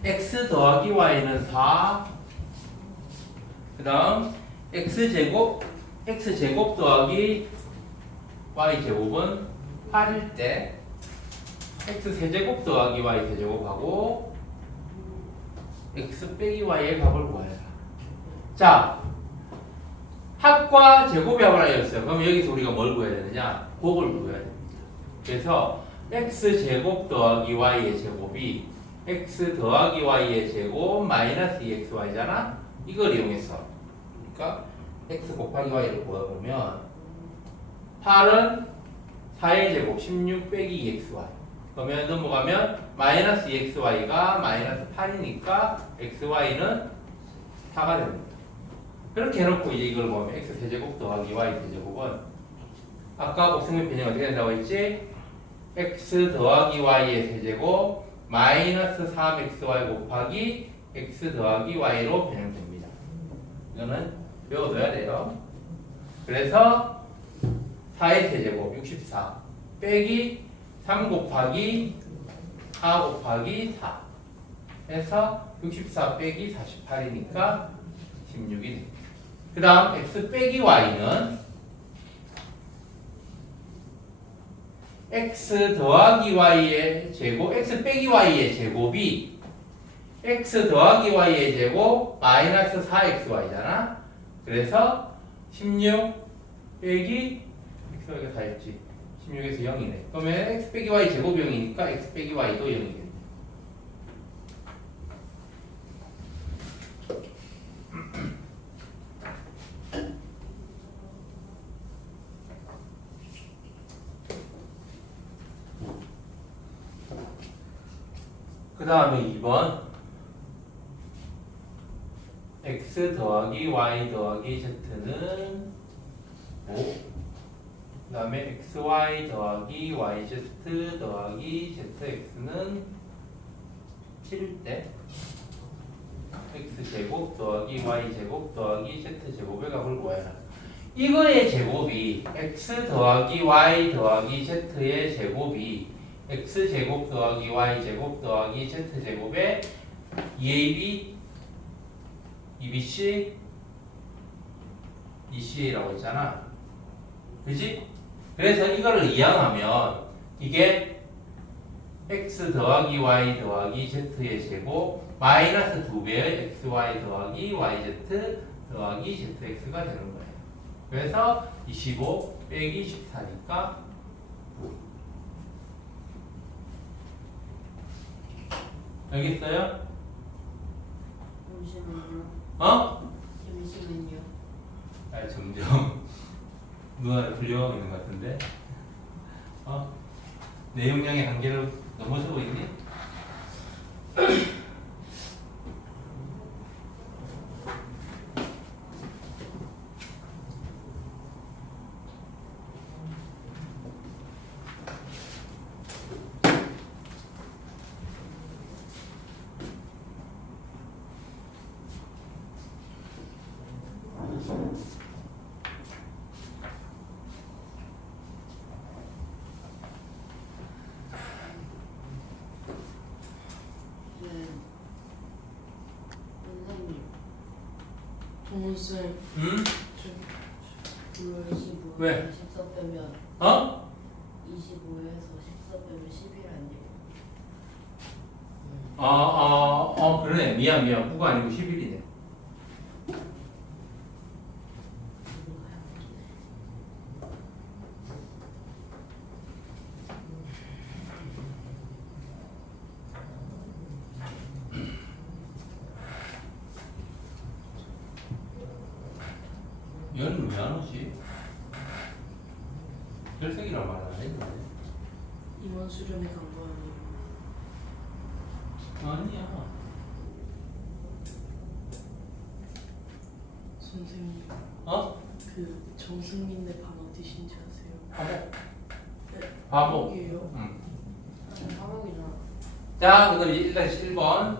x 더하기 y는 4. 그 다음 x제곱 더하기 y제곱은 8일 때 x세제곱 더하기 y세제곱하고 x 빼기 y의 값을 구하라. 자, 합과 제곱의 합을 알려줬어요. 그럼 여기서 우리가 뭘 구해야 되느냐? 곱을 구해야 됩니다. 그래서 x제곱 더하기 y의 제곱이 x 더하기 y의 제곱 마이너스 2xy잖아? 이걸 이용해서 그러니까 x 곱하기 y를 구해보면 8은 4의 제곱 16 빼기 2xy 그러면 넘어가면 마이너스 2xy가 마이너스 8이니까 xy는 4가 됩니다. 그렇게 해놓고 이제 이걸 보면 x 세제곱 더하기 y 세제곱은 아까 곱셈의 변형이 어떻게 된다고 했지? x 더하기 y의 세제곱 마이너스 3xy 곱하기 x 더하기 y로 변형됩니다. 이거는 외워둬야 돼요. 그래서 4의 세제곱 64 빼기 3 곱하기 4 곱하기 4 해서 64 빼기 48이니까 16이 됩니다. 그 다음 x 빼기 y는 x 더하기 y의 제곱 x 빼기 y의 제곱이 x 더하기 y의 제곱 마이너스 4xy잖아. 그래서 16 빼기 xy가 4였지. 16에서 0이네. 그러면 x 빼기 y 제곱이 0이니까 x 빼기 y도 0이겠네. 그 다음에 2번 x 더하기 y 더하기 z는 5. 그 다음에 xy 더하기 yz 더하기 zx는 7대 x제곱 더하기 y제곱 더하기 z제곱의 값을 구해라. 이거의 제곱이 x 더하기 y 더하기 z의 제곱이 x제곱 더하기 y제곱 더하기 z제곱의 2ab 2bc 2ca라고 했잖아. 그지? 그래서 이거를 이항하면 이게 x 더하기 y 더하기 z의 제곱 마이너스 2배의 xy 더하기 yz 더하기 zx가 되는 거예요. 그래서 25 빼기 14니까 9. 여기 있어요? 잠시만요. 어? 잠시만요. 아, 점점 누나를 불려가고 있는 것 같은데. 어? 내용량의 한계를 넘어서고 있니? 네. 선생님, 동훈쌤 응? 불러요. 25에서 왜? 14 빼면 어? 25에서 14 빼면 10일 아니에요? 그러네. 미안. 9가 아니고 11이네. 얘는 왜 안 오지? 결석이란 말을 안 했는데. 이번 수련회 간 거 아니에요? 아니야. 선생님 어? 그 정승민네 반 어디신지 아세요? 바보. 이게요? 응. 자, 그다음 이제 일단 1번.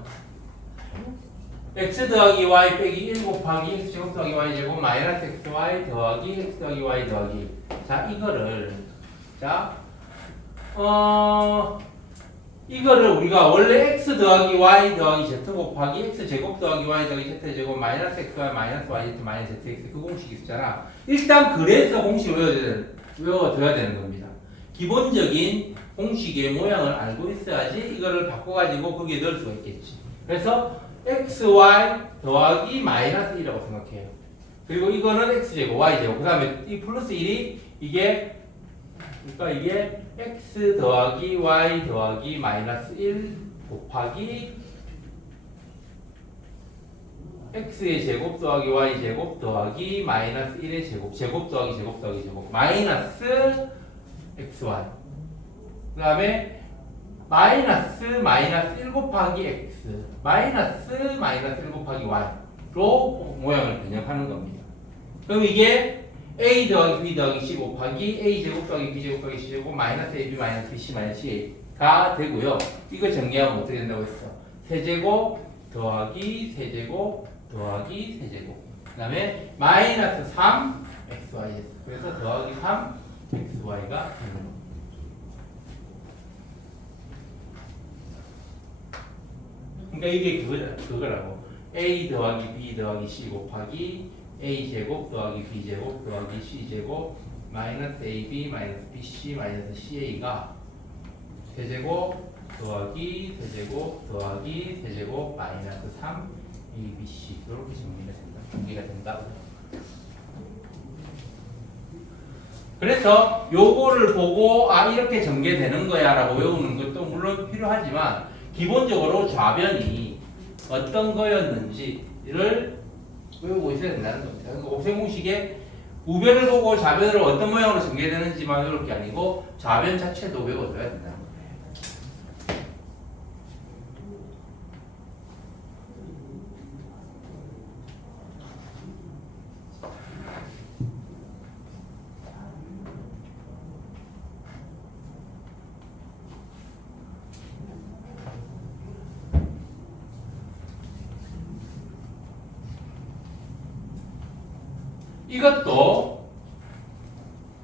x 더하기 y 빼기 1 곱하기 x 제곱 더하기 y 제곱 마이너스 xy 더하기 x 더하기 y 더하기. 자, 이거를 이거를 우리가 원래 x 더하기 y 더하기 z 곱하기 x 제곱 더하기 y 더하기 z 제곱 마이너스 xy 마이너스 yz 마이너스 zx 그 공식이 있었잖아. 일단 그래서 공식을 외워둬야 되는 겁니다. 기본적인 공식의 모양을 알고 있어야지 이거를 바꿔가지고 거기에 넣을 수가 있겠지. 그래서 xy 더하기 마이너스 1이라고 생각해요. 그리고 이거는 x제곱 y제곱 그 다음에 이 플러스 1이 그러니까 이게 x 더하기 y 더하기 마이너스 1 곱하기 x의 제곱 더하기 y 제곱 더하기 마이너스 1의 제곱 제곱 더하기 제곱 더하기 제곱 마이너스 xy 그 다음에 마이너스 1 곱하기 x 마이너스 1 곱하기 y로 모양을 변형하는 겁니다. 그럼 이게 a 더하기 b 더하기 c 곱하기 a 제곱 더하기 b 제곱 더하기 c 제곱 마이너스 ab 마이너스 bc 마이너스 ca가 되고요. 이거 정리하면 어떻게 된다고 했어? 세제곱 더하기 세제곱 더하기 세제곱 그 다음에 마이너스 3 xy 그래서 더하기 3 xy가 되는 겁니다. 그러니까 이게 그거라고 a 더하기 b 더하기 c 곱하기 a 제곱 더하기 b 제곱 더하기 c 제곱 마이너스 ab 마이너스 bc 마이너스 ca가 세제곱 더하기 세제곱 더하기 세제곱 마이너스 3 abc 이렇게 정리가 된다. 그래서 요거를 보고 이렇게 전개되는 거야라고 외우는 것도 물론 필요하지만 기본적으로 좌변이 어떤 거였는지를 외우고 있어야 된다는 겁니다. 그러니까 곱셈 공식에 우변을 보고 좌변으로 어떤 모양으로 전개되는지만 외울 게 아니고 좌변 자체도 외워둬야 된다는 거예요. 이것도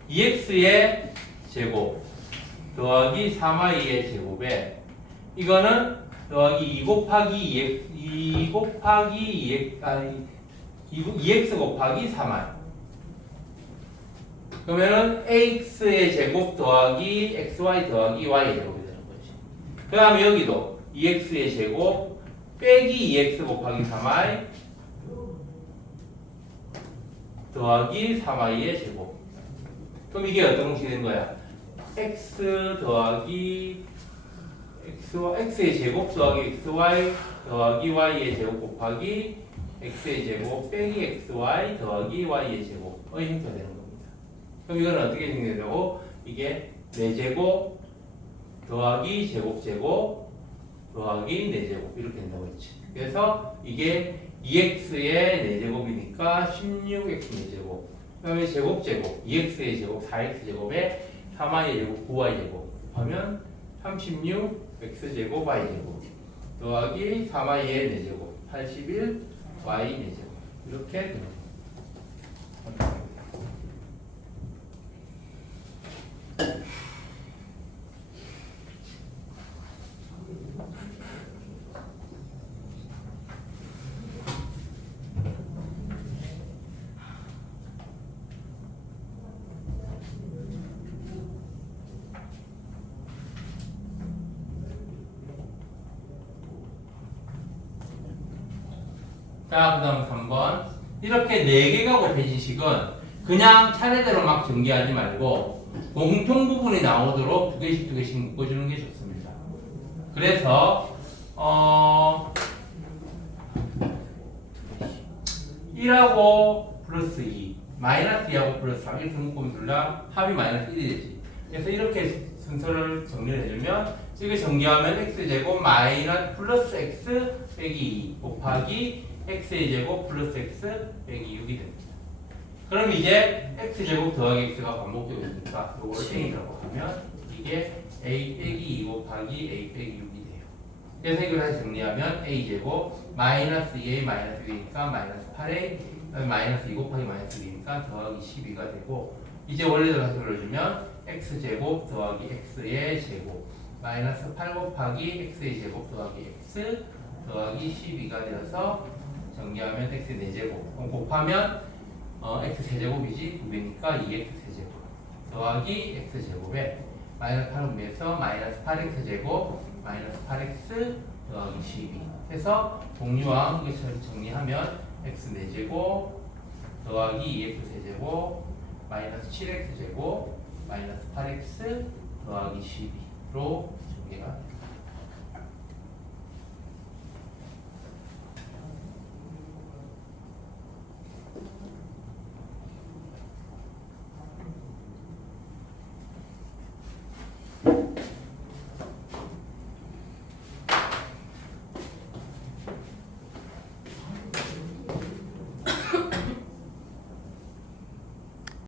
2x의 제곱 더하기 3y의 제곱에 이거는 더하기 2 곱하기 2x 곱하기 3y 그러면은 ax의 제곱 더하기 xy 더하기 y의 제곱이 되는 거지. 그 다음에 여기도 2x의 제곱 빼기 2x 곱하기 3y 더하기 3y의 제곱. 그럼 이게 어떤 공식이 된 거야? x 더하기 x의 제곱 더하기 xy 더하기 y의 제곱 곱하기 x의 제곱 빼기 xy 더하기 y의 제곱의 형태가 되는 겁니다. 그럼 이거는 어떻게 생겨되고 이게 4제곱 더하기 제곱 더하기 4제곱 이렇게 된다고 했지. 그래서 이게 2x의 4제곱이니까 16x 4제곱 그 다음에 제곱 2x의 제곱 4x 제곱에 3y의 제곱 9y 제곱 하면 36x 제곱 y 제곱 더하기 3y의 4제곱 81 y 4제곱 이렇게 됩니다. 자, 그 다음 3번. 이렇게 4개가 곱해진 식은 그냥 차례대로 막 전개하지 말고 공통 부분이 나오도록 2개씩 묶어주는 게 좋습니다. 그래서 1하고 플러스 2 마이너스 2하고 플러스 3 이렇게 묶으면 둘 다 합이 마이너스 1이 되지. 그래서 이렇게 순서를 정리를 해주면 이거 전개하면 x제곱 마이너스 플러스 x 빼기 2 곱하기 x의 제곱 플러스 x 빼기 6이 됩니다. 그럼 이제 x제곱 더하기 x가 반복되고 있으니까 이걸 땡이라고 하면 이게 a 빼기 2 곱하기 a 빼기 6이 돼요. 그래서 이걸 다시 정리하면 a제곱 마이너스 2a 마이너스 1이니까 마이너스 8a 마이너스 2 곱하기 마이너스 1이니까 더하기 12가 되고 이제 원래대로 다시 불러주면 x제곱 더하기 x의 제곱 마이너스 8 곱하기 x의 제곱 더하기 x 더하기 12가 되어서 정리하면 x 4제곱 그럼 곱하면 x 세제곱이지 900이니까 2x 세제곱 더하기 x 제곱에 마이너스 8은 위에서 마이너스 8x 제곱 마이너스 8x 더하기 12 해서 공유와 함께 정리하면 x 4제곱 더하기 2x 세제곱 마이너스 7x 제곱 마이너스 8x 더하기 12로